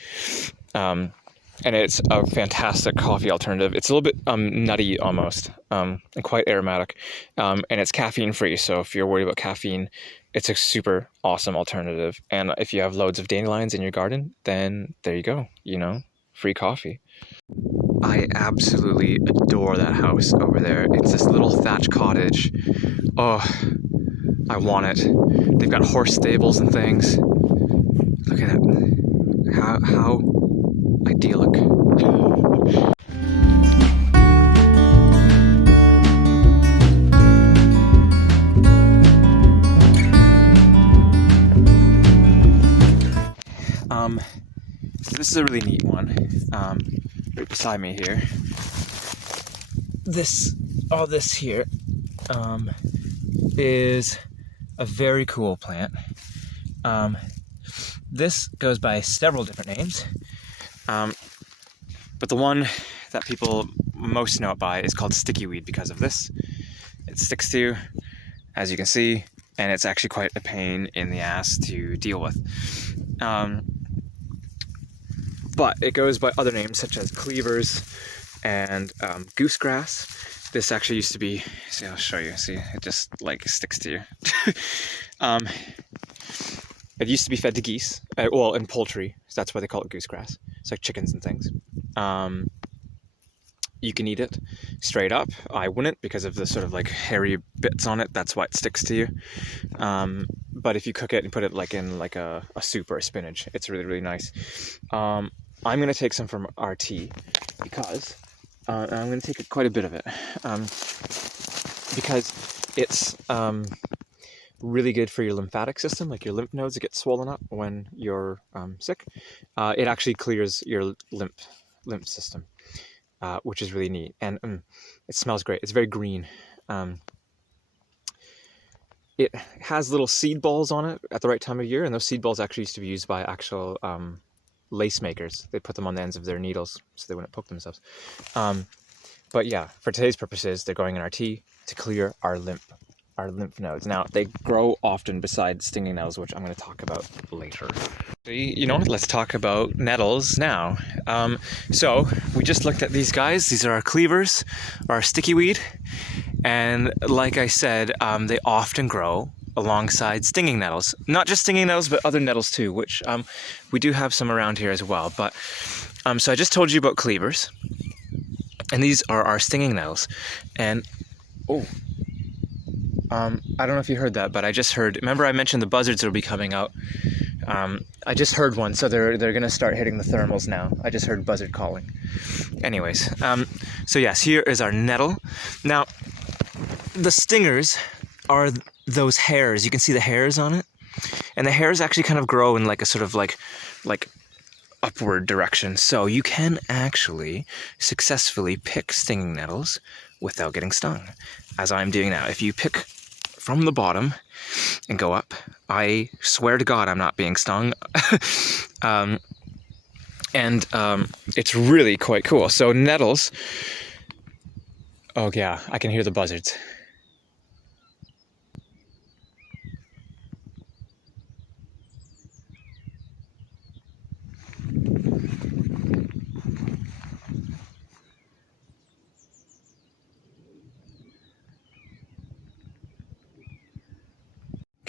And it's a fantastic coffee alternative. It's a little bit nutty almost, and quite aromatic. And it's caffeine free, so if you're worried about caffeine, it's a super awesome alternative. And if you have loads of dandelions in your garden, then there you go, free coffee. I absolutely adore that house over there. It's this little thatch cottage. Oh, I want it. They've got horse stables and things. Look at it. How idyllic. So this is a really neat one. Right beside me here. All this here is a very cool plant. This goes by several different names, but the one that people most know it by is called sticky weed because of this. It sticks to you, as you can see, and it's actually quite a pain in the ass to deal with. But it goes by other names such as cleavers and goosegrass. This actually used to be, see, I'll show you, see, it just like sticks to you. It used to be fed to geese, and poultry, so that's why they call it goosegrass. It's like chickens and things. You can eat it straight up. I wouldn't because of the sort of like hairy bits on it. That's why it sticks to you. But if you cook it and put it like in like a soup or a spinach, it's really, really nice. I'm going to take some from our tea because I'm going to take quite a bit of it because it's really good for your lymphatic system, like your lymph nodes that get swollen up when you're sick. It actually clears your lymph system, which is really neat, and it smells great. It's very green. It has little seed balls on it at the right time of year, and those seed balls actually used to be used by actual lace makers. They put them on the ends of their needles so they wouldn't poke themselves. But yeah, for today's purposes, they're going in our tea to clear our lymph nodes. Now, they grow often beside stinging nettles, which I'm going to talk about later. You know what? Let's talk about nettles now. So we just looked at these guys. These are our cleavers, our sticky weed. And like I said, they often grow alongside stinging nettles. Not just stinging nettles, but other nettles too, which we do have some around here as well. But so I just told you about cleavers. And these are our stinging nettles. And, I don't know if you heard that, but I just heard, remember I mentioned the buzzards that will be coming out? I just heard one, so they're going to start hitting the thermals now. I just heard buzzard calling. Anyways, so yes, here is our nettle. Now, the stingers are those hairs. You can see the hairs on it. And the hairs actually kind of grow in like a sort of like upward direction. So you can actually successfully pick stinging nettles without getting stung, as I'm doing now. If you pick from the bottom and go up, I swear to God I'm not being stung. It's really quite cool. So nettles, oh yeah, I can hear the buzzards.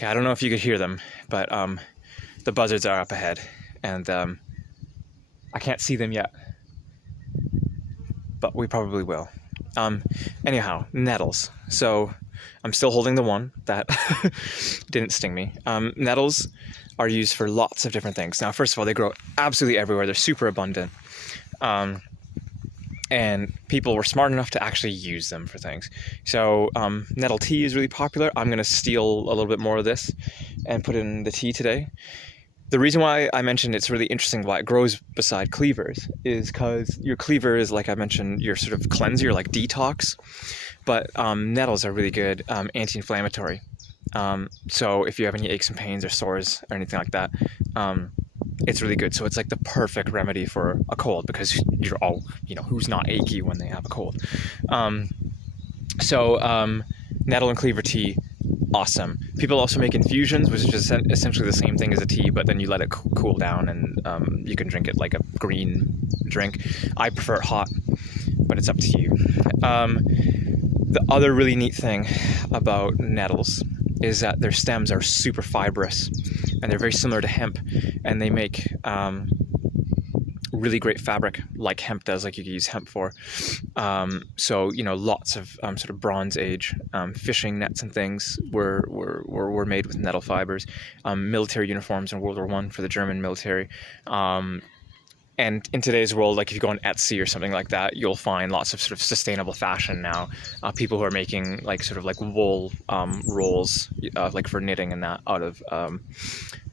Okay, I don't know if you could hear them, but the buzzards are up ahead, and I can't see them yet, but we probably will. Anyhow, nettles. So I'm still holding the one that didn't sting me. Nettles are used for lots of different things. Now, first of all, they grow absolutely everywhere. They're super abundant. And people were smart enough to actually use them for things. So nettle tea is really popular. I'm going to steal a little bit more of this and put in the tea today. The reason why I mentioned it's really interesting why it grows beside cleavers is because your cleaver is, like I mentioned, your sort of cleanser, like detox. But nettles are really good anti-inflammatory. So if you have any aches and pains or sores or anything like that, it's really good. So it's like the perfect remedy for a cold, because you're all, who's not achy when they have a cold. Nettle and cleaver tea, awesome. People also make infusions, which is essentially the same thing as a tea, but then you let it cool down, and you can drink it like a green drink. I prefer it hot, but it's up to you. The other really neat thing about nettles is that their stems are super fibrous, and they're very similar to hemp, and they make really great fabric like hemp does, like you could use hemp for. Lots of sort of Bronze Age fishing nets and things were made with nettle fibers. Military uniforms in World War I for the German military. And in today's world, like if you go on Etsy or something like that, you'll find lots of sort of sustainable fashion now. People who are making like wool rolls, like for knitting and that, out of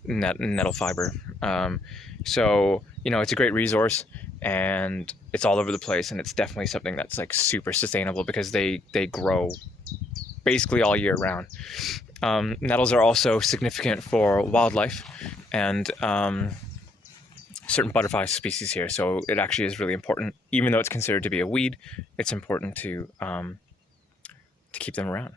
nettle fiber. It's a great resource, and it's all over the place, and it's definitely something that's like super sustainable because they grow basically all year round. Nettles are also significant for wildlife and certain butterfly species here, so it actually is really important. Even though it's considered to be a weed, it's important to keep them around.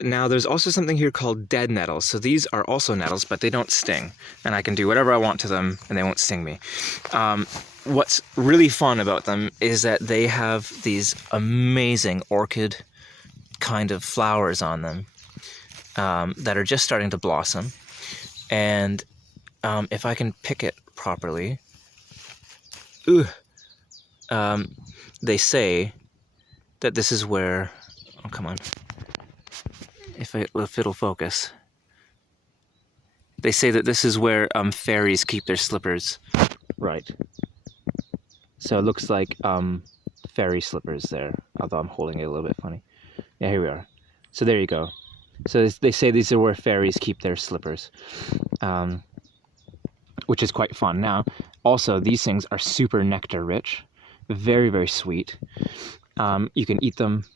Now there's also something here called dead nettles. So these are also nettles, but they don't sting, and I can do whatever I want to them and they won't sting me. What's really fun about them is that they have these amazing orchid kind of flowers on them that are just starting to blossom. And if I can pick it properly, they say that this is where, oh come on, if it'll focus. They say that this is where fairies keep their slippers. Right. So it looks like fairy slippers there, although I'm holding it a little bit funny. Yeah, here we are. So there you go. So they say these are where fairies keep their slippers. Which is quite fun. Now, also, these things are super nectar rich, very, very sweet. You can eat them,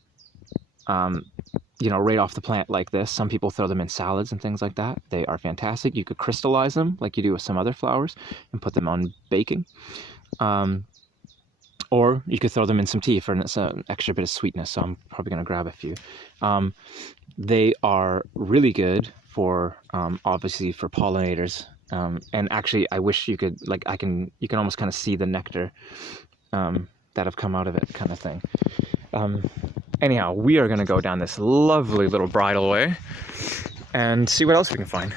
right off the plant like this. Some people throw them in salads and things like that. They are fantastic. You could crystallize them like you do with some other flowers and put them on baking. Or you could throw them in some tea for an extra bit of sweetness, so I'm probably going to grab a few. They are really good for, obviously, for pollinators. And actually, I wish you could, you can almost kind of see the nectar that have come out of it, kind of thing. Anyhow, we are going to go down this lovely little bridle way and see what else we can find.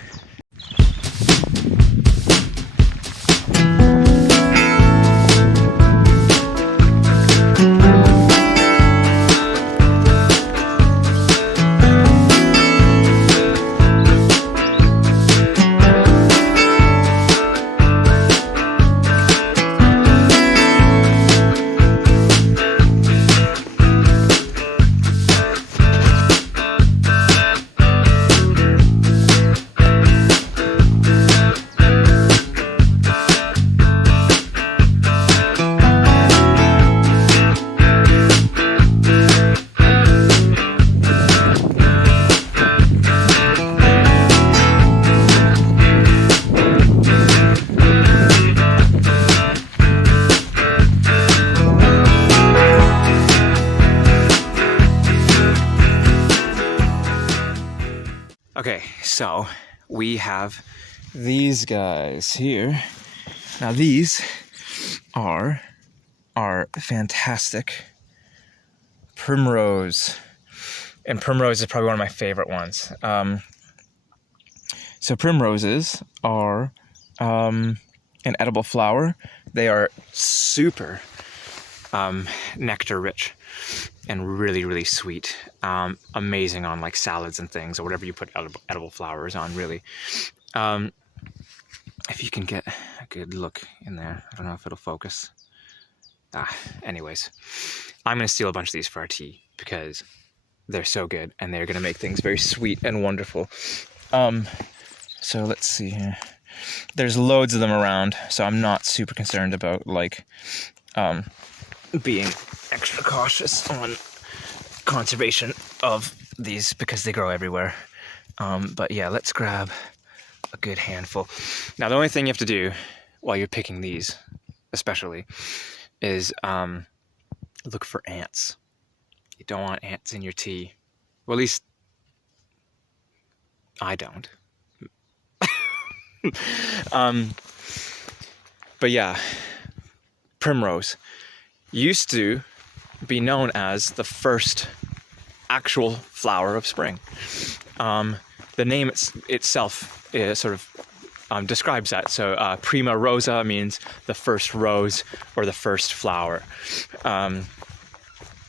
Okay, so we have these guys here. Now these are our fantastic primrose. And primrose is probably one of my favorite ones. So primroses are an edible flower. They are super nectar rich and really, really sweet. Amazing on like salads and things, or whatever you put edible flowers on, really. If you can get a good look in there. I don't know if it'll focus. Anyways, I'm going to steal a bunch of these for our tea because they're so good and they're going to make things very sweet and wonderful. So let's see here. There's loads of them around, so I'm not super concerned about like being extra cautious on conservation of these because they grow everywhere. But yeah, let's grab a good handful. Now the only thing you have to do while you're picking these, especially, is look for ants. You don't want ants in your tea. Well, at least I don't. But yeah, primrose used to be known as the first actual flower of spring. The name itself sort of describes that. So prima rosa means the first rose or the first flower.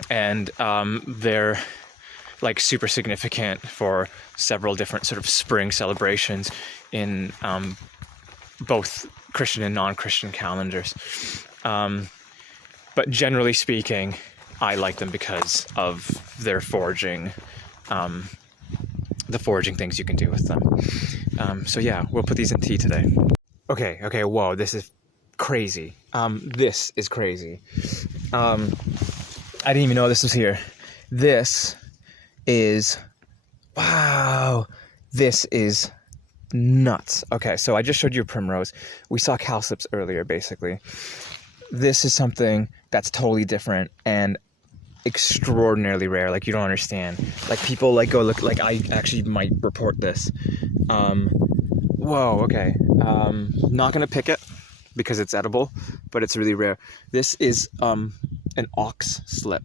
And they're like super significant for several different sort of spring celebrations in both Christian and non-Christian calendars. But generally speaking, I like them because of their foraging, the foraging things you can do with them. So yeah, we'll put these in tea today. Okay, whoa, this is crazy. This is crazy. I didn't even know this was here. This is, wow, this is nuts. Okay, so I just showed you a primrose. We saw cowslips earlier, basically. This is something that's totally different and extraordinarily rare. Like, you don't understand. Like, people like go look, like I actually might report this. Whoa, okay. Not gonna pick it because it's edible, but it's really rare. This is an ox slip,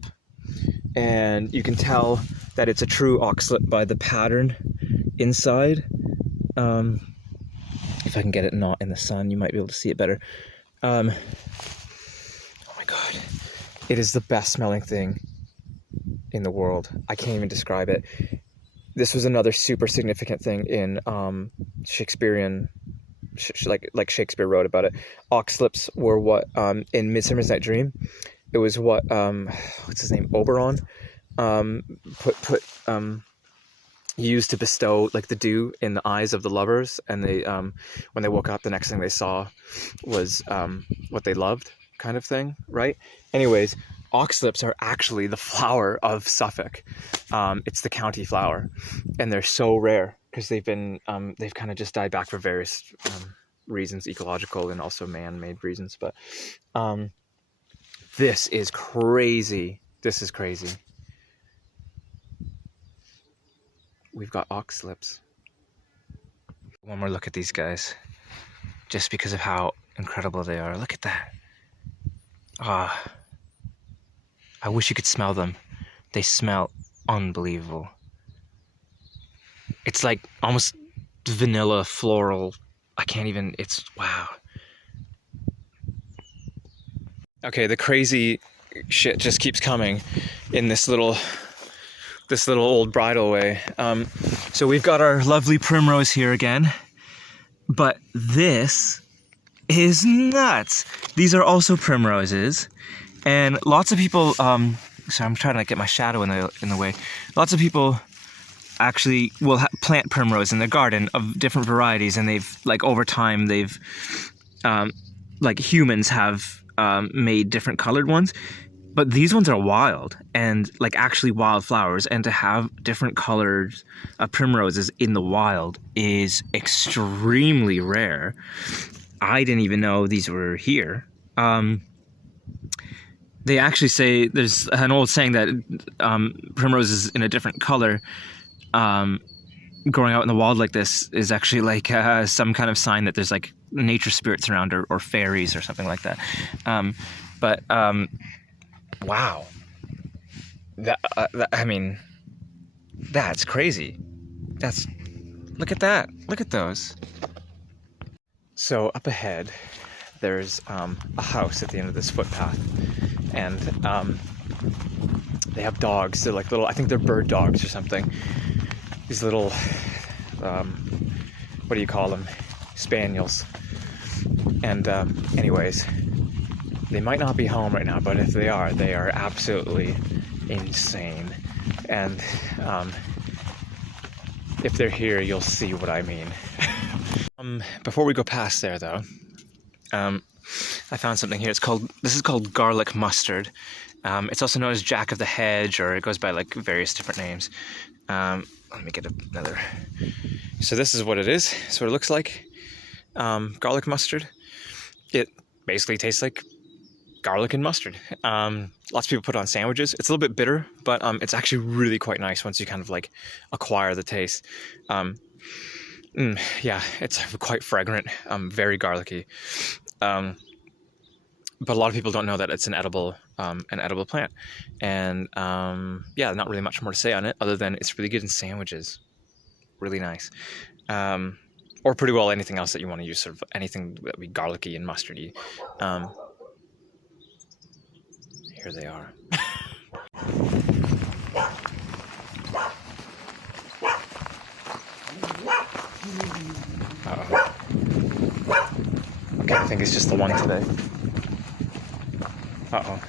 and you can tell that it's a true ox slip by the pattern inside. If I can get it not in the sun, you might be able to see it better. Oh my god, it is the best smelling thing in the world. I can't even describe it. This was another super significant thing in Shakespearean, like Shakespeare wrote about it. Ox slips were what in Midsummer's Night Dream, it was what what's his name, Oberon, used to bestow like the dew in the eyes of the lovers, and they when they woke up, the next thing they saw was what they loved, kind of thing, right? Anyways, oxlips are actually the flower of Suffolk. It's the county flower, and they're so rare because they've kind of just died back for various reasons, ecological and also man-made reasons. But this is crazy. This is crazy. We've got oxlips. One more look at these guys, just because of how incredible they are. Look at that. I wish you could smell them. They smell unbelievable. It's like almost vanilla, floral. I can't even, it's, wow. Okay, the crazy shit just keeps coming in this little old bridal way. So we've got our lovely primrose here again, but this is nuts. These are also primroses, and lots of people, sorry, I'm trying to get my shadow in the way. Lots of people actually will plant primrose in their garden of different varieties, and they've, like, over time, they've, like, humans have made different colored ones. But these ones are wild, and like actually wild flowers, and to have different colors of primroses in the wild is extremely rare. I didn't even know these were here. They actually say, there's an old saying that primroses in a different color growing out in the wild like this is actually like some kind of sign that there's like nature spirits around, or fairies or something like that. Wow, I mean, that's crazy. That's Look at that. Look at those. So up ahead, there's a house at the end of this footpath, and they have dogs. They're like little, I think they're bird dogs or something. These little, what do you call them? Spaniels. And anyways, they might not be home right now, but if they are absolutely insane. And if they're here, you'll see what I mean. Before we go past there, though, I found something here. This is called garlic mustard. It's also known as Jack of the Hedge, or it goes by like various different names. Let me get another. So this is what it is. That's what it looks like. Garlic mustard. It basically tastes like garlic and mustard. Lots of people put it on sandwiches. It's a little bit bitter, but it's actually really quite nice once you kind of like acquire the taste. Yeah, it's quite fragrant, very garlicky. But a lot of people don't know that it's an edible plant. And yeah, not really much more to say on it other than it's really good in sandwiches. Really nice. Or pretty well anything else that you want to use, sort of anything that would be garlicky and mustardy. Here they are. Uh-oh. Okay, I think it's just the one today. Uh-oh.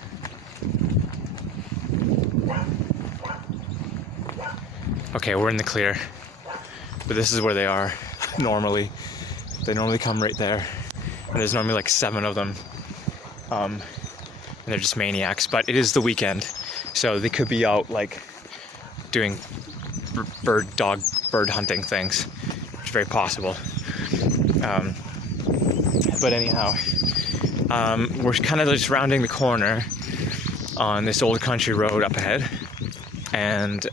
Okay, we're in the clear. But this is where they are normally. They normally come right there. And there's normally like 7 of them. And they're just maniacs. But it is the weekend, so they could be out like doing bird hunting things. It's very possible. But anyhow, we're kind of just rounding the corner on this old country road up ahead, and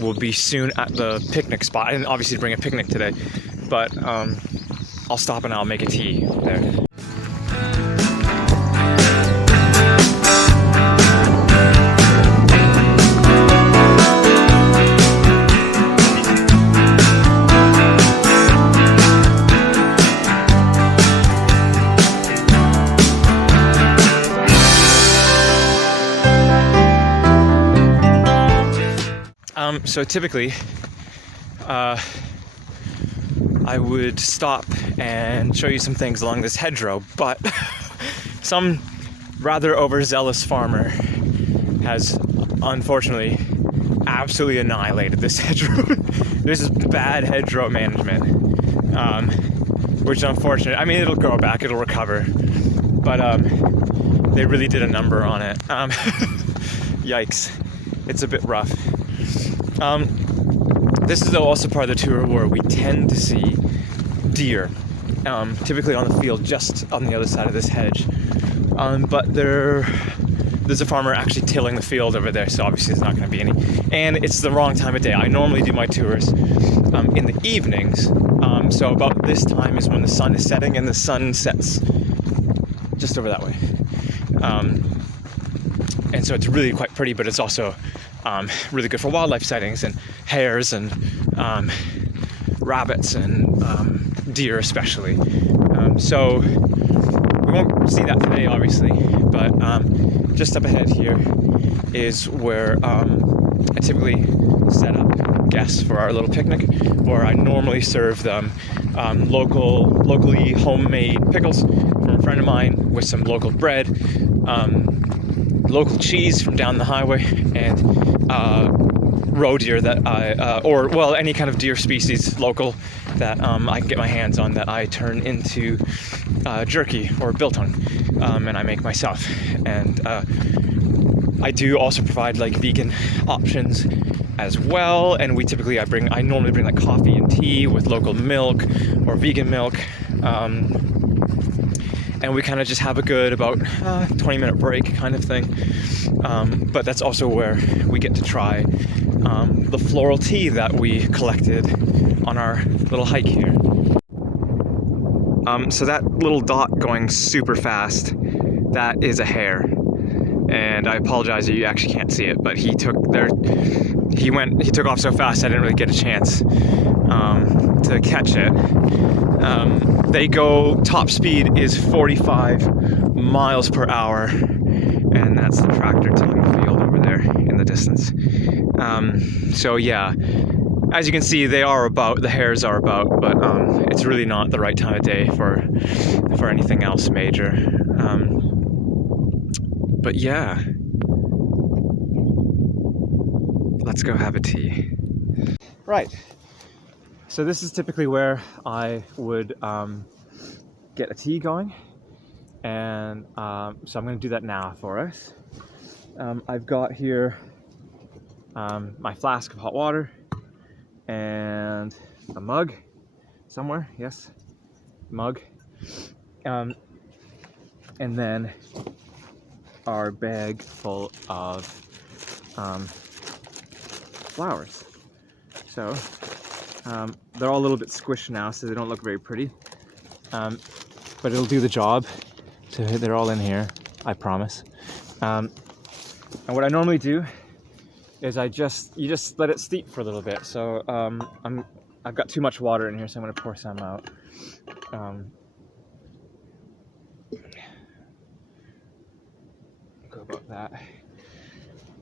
we'll be soon at the picnic spot. I didn't obviously bring a picnic today, but I'll stop and I'll make a tea there. So typically, I would stop and show you some things along this hedgerow, but some rather overzealous farmer has unfortunately absolutely annihilated this hedgerow. This is bad hedgerow management, which is unfortunate. I mean, it'll grow back, it'll recover, but they really did a number on it. Yikes, it's a bit rough. This is also part of the tour where we tend to see deer, typically on the field just on the other side of this hedge. But there's a farmer actually tilling the field over there, so obviously there's not going to be any. And it's the wrong time of day. I normally do my tours in the evenings, so about this time is when the sun is setting, and the sun sets just over that way. And so it's really quite pretty, but it's also really good for wildlife sightings and hares and rabbits and deer especially. So we won't see that today, obviously, but just up ahead here is where I typically set up guests for our little picnic, where I normally serve them locally homemade pickles from a friend of mine with some local bread, local cheese from down the highway, and roe deer that any kind of deer species local that I can get my hands on that I turn into jerky or biltong, and I make myself. And I do also provide like vegan options as well, and I normally bring like coffee and tea with local milk or vegan milk. And we kind of just have a good about 20-minute break kind of thing. But that's also where we get to try the floral tea that we collected on our little hike here. So that little dot going super fast, that is a hare. and I apologize that you actually can't see it, but he took off so fast I didn't really get a chance to catch it. They go, top speed is 45 miles per hour, and that's the tractor tilling the field over there in the distance. So yeah, as you can see, the hares are about, but it's really not the right time of day for anything else major. But yeah, let's go have a tea. Right, so this is typically where I would get a tea going, and so I'm going to do that now for us. I've got here my flask of hot water and a mug somewhere, yes, mug, and then our bag full of flowers. So they're all a little bit squished now, so they don't look very pretty, but it'll do the job. So they're all in here, I promise. And what I normally do is you just let it steep for a little bit. So I've got too much water in here, so I'm going to pour some out. Go about that.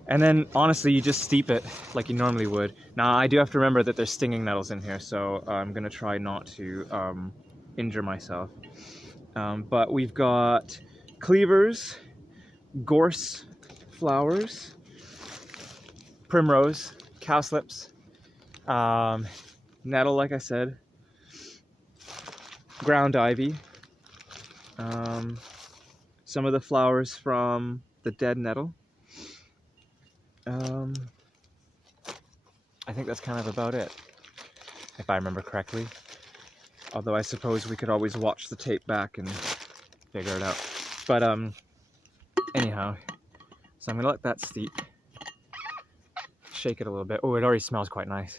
And then honestly, you just steep it like you normally would. Now I do have to remember that there's stinging nettles in here, so I'm going to try not to injure myself. But we've got cleavers, gorse flowers, primrose, cowslips, nettle, like I said, ground ivy, some of the flowers from the dead nettle. I think that's kind of about it, if I remember correctly. Although I suppose we could always watch the tape back and figure it out. But anyhow, so I'm gonna let that steep. Shake it a little bit. Oh, it already smells quite nice.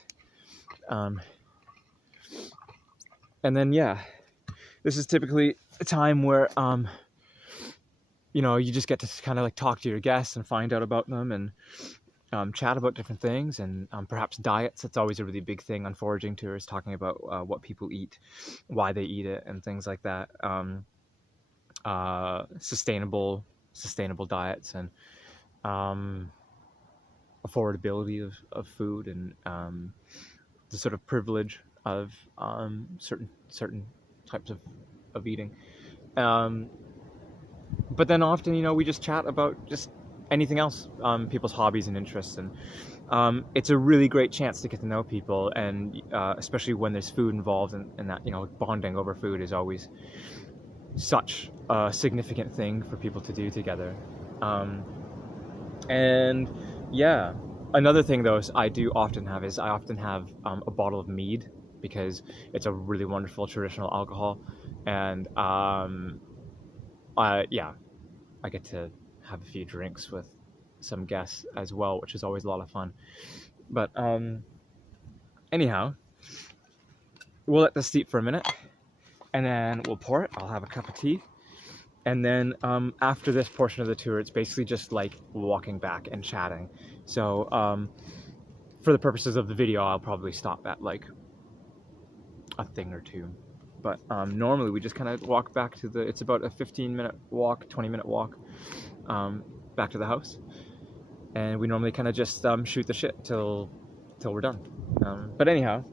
And then yeah, this is typically a time where you know, you just get to kind of like talk to your guests and find out about them and chat about different things, and perhaps diets. It's always a really big thing on foraging tours, talking about what people eat, why they eat it, and things like that. Sustainable diets, and affordability of food, and the sort of privilege of certain types of eating. But then often, you know, we just chat about just anything else, people's hobbies and interests, and it's a really great chance to get to know people, and especially when there's food involved, and that, you know, bonding over food is always such a significant thing for people to do together. And yeah, another thing though is I often have a bottle of mead, because it's a really wonderful traditional alcohol, and I get to have a few drinks with some guests as well, which is always a lot of fun. But anyhow, we'll let this steep for a minute, and then we'll pour it. I'll have a cup of tea, and then after this portion of the tour, it's basically just like walking back and chatting. So for the purposes of the video, I'll probably stop at like a thing or two. But normally we just kind of walk back to it's about a 15-minute walk, 20-minute walk back to the house. And we normally kind of just shoot the shit till we're done. But anyhow,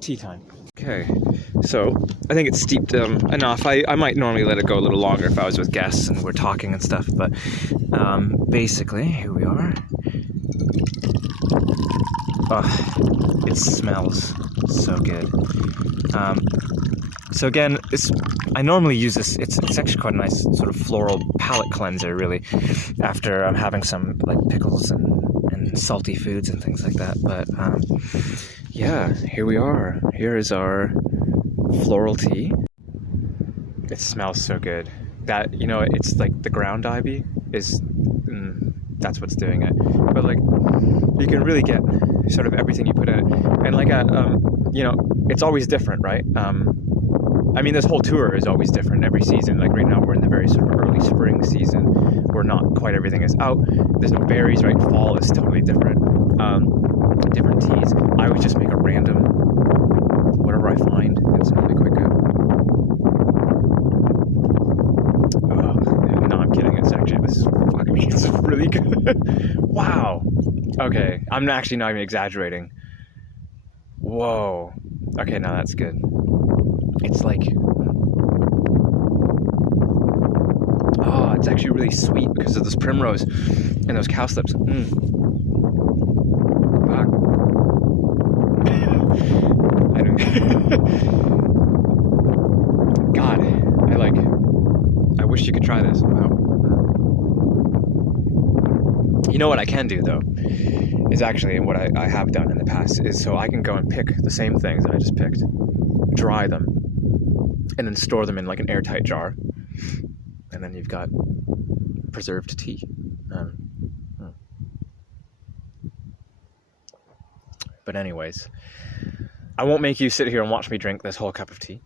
tea time. Okay, so I think it's steeped enough. I might normally let it go a little longer if I was with guests and we're talking and stuff, but basically, here we are. Oh, it smells so good. So again, I normally use this. It's actually quite a nice sort of floral palate cleanser, really, after I'm having some like pickles and salty foods and things like that. But yeah, here we are. Here is our floral tea. It smells so good. That, you know, it's like the ground ivy is that's what's doing it. But like, you can really get sort of everything you put in it, and like you know, it's always different, right? I mean, this whole tour is always different every season. Like right now, we're in the very sort of early spring season, where not quite everything is out. There's no berries, right? Fall is totally different. Different teas. I would just make a random, whatever I find. It's normally quite good. Oh, no, I'm kidding. It's really good. Wow. Okay, I'm actually not even exaggerating. Whoa. Okay, now that's good. It's like, oh, it's actually really sweet because of this primrose and those cowslips. Fuck. I don't. God, I wish you could try this. Wow. You know what I can do though, is actually, and what I have done in the past, is so I can go and pick the same things that I just picked, dry them, and then store them in like an airtight jar, and then you've got preserved tea. But anyways, I won't make you sit here and watch me drink this whole cup of tea.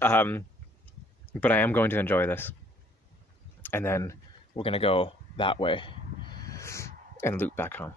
But I am going to enjoy this, and then we're gonna go that way and loop back home.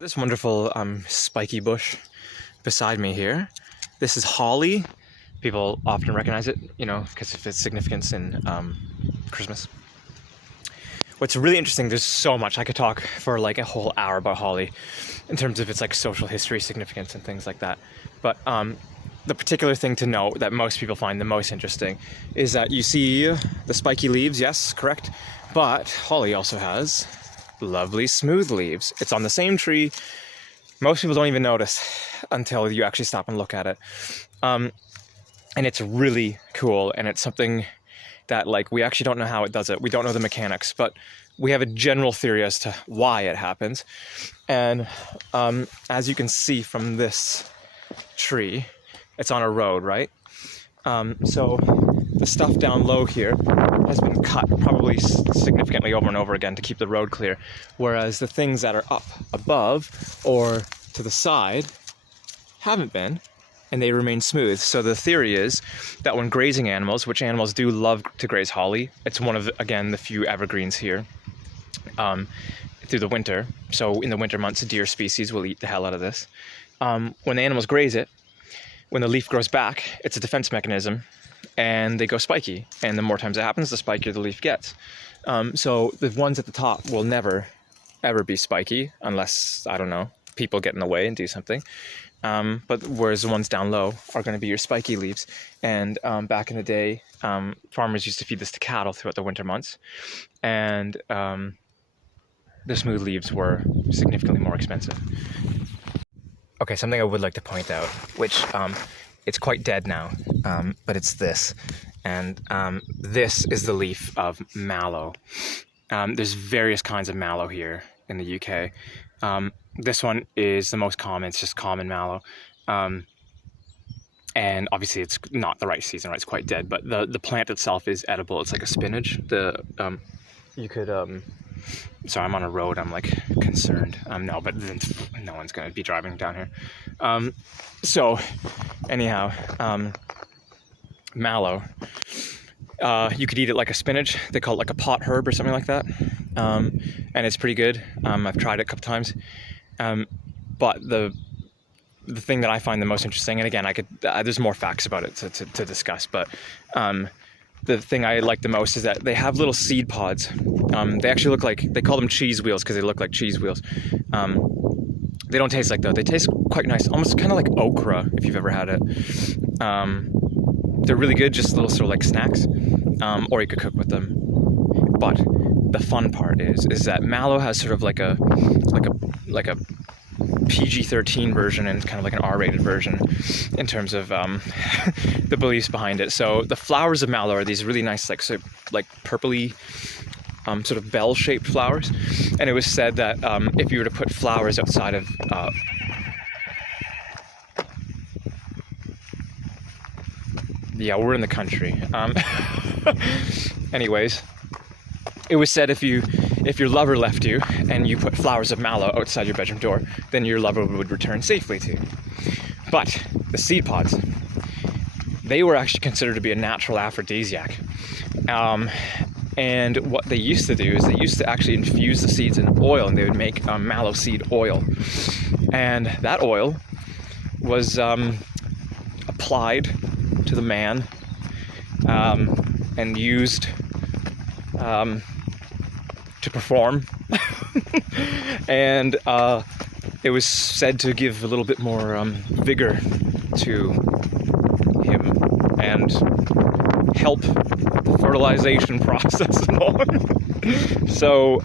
This wonderful spiky bush beside me here, this is holly. People often recognize it, you know, because of its significance in Christmas. What's really interesting, there's so much, I could talk for like a whole hour about holly in terms of its like social history, significance, and things like that. But the particular thing to note that most people find the most interesting is that you see the spiky leaves, yes, correct, but holly also has lovely smooth leaves. It's on the same tree. Most people don't even notice until you actually stop and look at it. And it's really cool, and it's something that like we actually don't know how it does it. We don't know the mechanics, but we have a general theory as to why it happens. And as you can see from this tree, it's on a road, right? So the stuff down low here has been cut probably significantly over and over again to keep the road clear, whereas the things that are up above or to the side haven't been, and they remain smooth. So the theory is that when grazing animals, which animals do love to graze holly, it's one of, again, the few evergreens here, through the winter. So in the winter months, deer species will eat the hell out of this. When the animals graze it, when the leaf grows back, it's a defense mechanism, and they go spiky. And the more times it happens, the spikier the leaf gets. So the ones at the top will never, ever be spiky, unless, I don't know, people get in the way and do something. But whereas the ones down low are going to be your spiky leaves. And back in the day, farmers used to feed this to cattle throughout the winter months. And the smooth leaves were significantly more expensive. Okay, something I would like to point out, which it's quite dead now, but it's this. And this is the leaf of mallow. There's various kinds of mallow here in the UK. This one is the most common. It's just common mallow. And obviously it's not the right season, right? It's quite dead, but the plant itself is edible. It's like a spinach. You could, sorry, I'm on a road, I'm like concerned. No, but no one's gonna be driving down here. So anyhow, mallow, you could eat it like a spinach. They call it like a pot herb or something like that. And it's pretty good. I've tried it a couple times. But the thing that I find the most interesting, and again, I could, there's more facts about it to discuss, but the thing I like the most is that they have little seed pods. They actually look like, they call them cheese wheels because they look like cheese wheels. They don't taste like that. They taste quite nice, almost kind of like okra if you've ever had it. They're really good, just little sort of like snacks, or you could cook with them. But the fun part is that mallow has sort of like a PG-13 version and kind of like an R-rated version in terms of the beliefs behind it. So the flowers of mallow are these really nice, like purpley, sort of bell-shaped flowers. And it was said that if you were to put flowers outside of yeah, we're in the country. Anyways, it was said if your lover left you and you put flowers of mallow outside your bedroom door, then your lover would return safely to you. But the seed pods, they were actually considered to be a natural aphrodisiac. And what they used to do is they used to actually infuse the seeds in oil, and they would make mallow seed oil. And that oil was applied to the man and used to perform. And it was said to give a little bit more vigor to him and help the fertilization process and all. So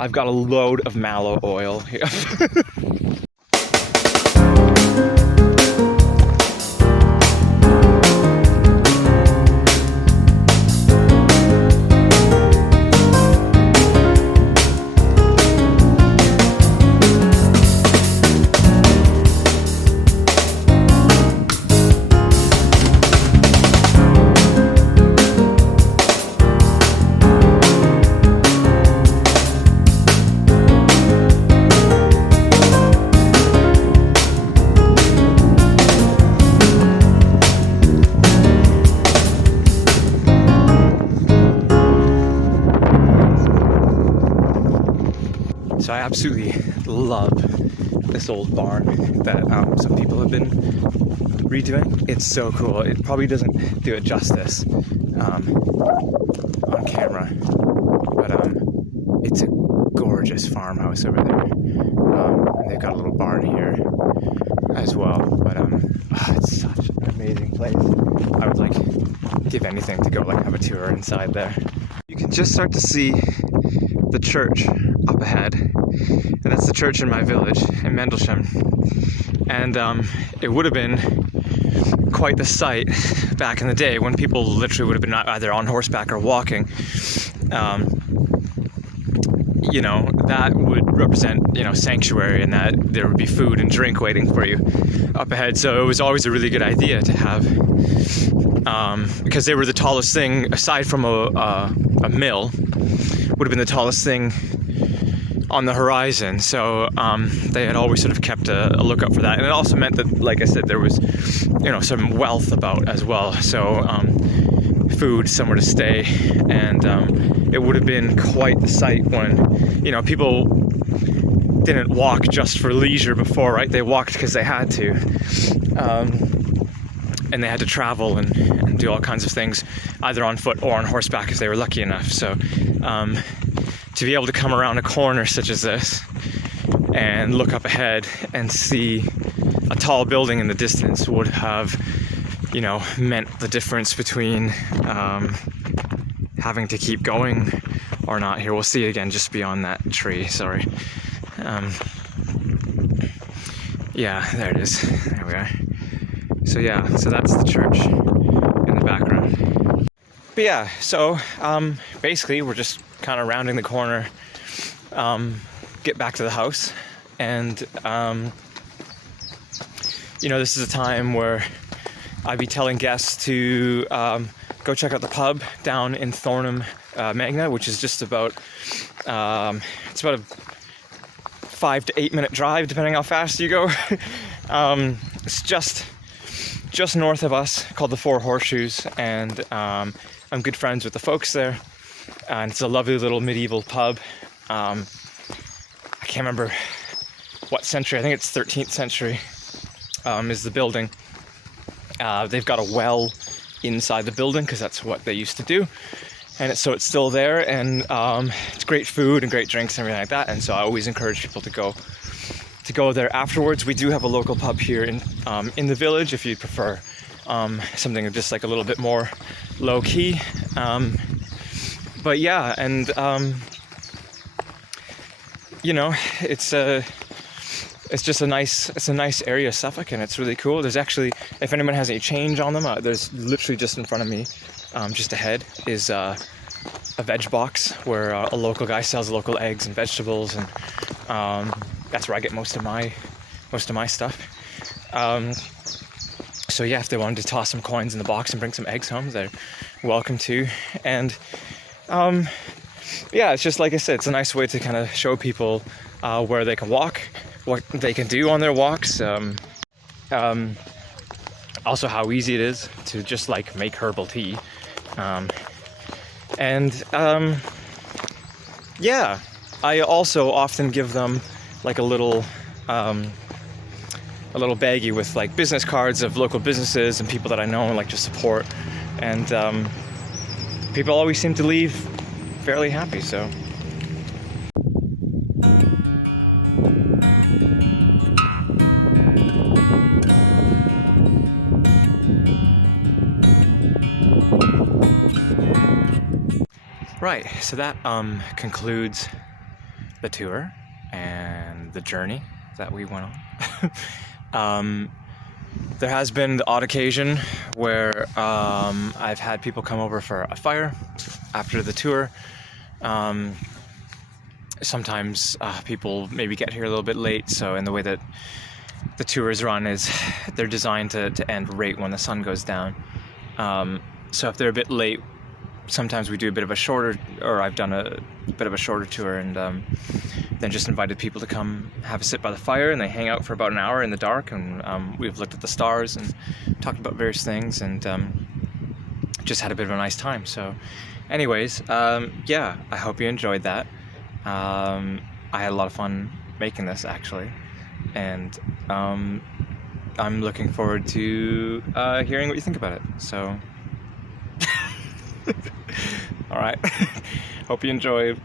I've got a load of mallow oil here. So I absolutely love this old barn that some people have been redoing. It's so cool. It probably doesn't do it justice on camera, but it's a gorgeous farmhouse over there. And they've got a little barn here as well, but it's such an amazing place. I would like give anything to go like have a tour inside there. You can just start to see the church up ahead, and that's the church in my village in Mendlesham. And it would have been quite the sight back in the day when people literally would have been either on horseback or walking. You know, that would represent, you know, sanctuary, and that there would be food and drink waiting for you up ahead. So it was always a really good idea to have, because they were the tallest thing aside from a mill, would have been the tallest thing on the horizon. So they had always sort of kept a lookout for that. And it also meant that, like I said, there was, you know, some wealth about as well. So food, somewhere to stay, and it would have been quite the sight when, you know, people didn't walk just for leisure before, right? They walked because they had to. And they had to travel and do all kinds of things, either on foot or on horseback if they were lucky enough. So to be able to come around a corner such as this and look up ahead and see a tall building in the distance would have, you know, meant the difference between having to keep going or not. Here, we'll see again just beyond that tree, sorry. Yeah, there it is. There we are. So yeah, so that's the church in the background. But yeah, so basically we're just kind of rounding the corner, get back to the house, and you know, this is a time where I'd be telling guests to go check out the pub down in Thornham, Magna, which is just about it's about a 5 to 8 minute drive depending how fast you go. It's just north of us, called the Four Horseshoes, and I'm good friends with the folks there, and it's a lovely little medieval pub. I can't remember what century, I think it's 13th century is the building. They've got a well inside the building because that's what they used to do. And so it's still there, and it's great food and great drinks and everything like that. And so I always encourage people to go there afterwards. We do have a local pub here in the village if you'd prefer something just like a little bit more low key. But yeah, and you know, it's just a nice area of Suffolk, and it's really cool. There's actually, if anyone has any change on them, there's literally just in front of me, just ahead is a veg box where a local guy sells local eggs and vegetables, and that's where I get most of my stuff. So yeah, if they wanted to toss some coins in the box and bring some eggs home, they're welcome to. And yeah, it's just like I said, it's a nice way to kind of show people where they can walk, what they can do on their walks. Also how easy it is to just like make herbal tea. Yeah, I also often give them like a little baggie with like business cards of local businesses and people that I know and like to support. And people always seem to leave fairly happy, so. Right, so that concludes the tour and the journey that we went on. There has been the odd occasion where I've had people come over for a fire after the tour. Sometimes people maybe get here a little bit late, so in the way that the tours run is they're designed to end right when the sun goes down. So if they're a bit late, sometimes we do a bit of a shorter, or I've done a bit of a shorter tour, and then just invited people to come have a sit by the fire, and they hang out for about an hour in the dark, and we've looked at the stars and talked about various things, and just had a bit of a nice time. So anyways, yeah, I hope you enjoyed that. I had a lot of fun making this, actually, and I'm looking forward to hearing what you think about it. So all right. Hope you enjoyed.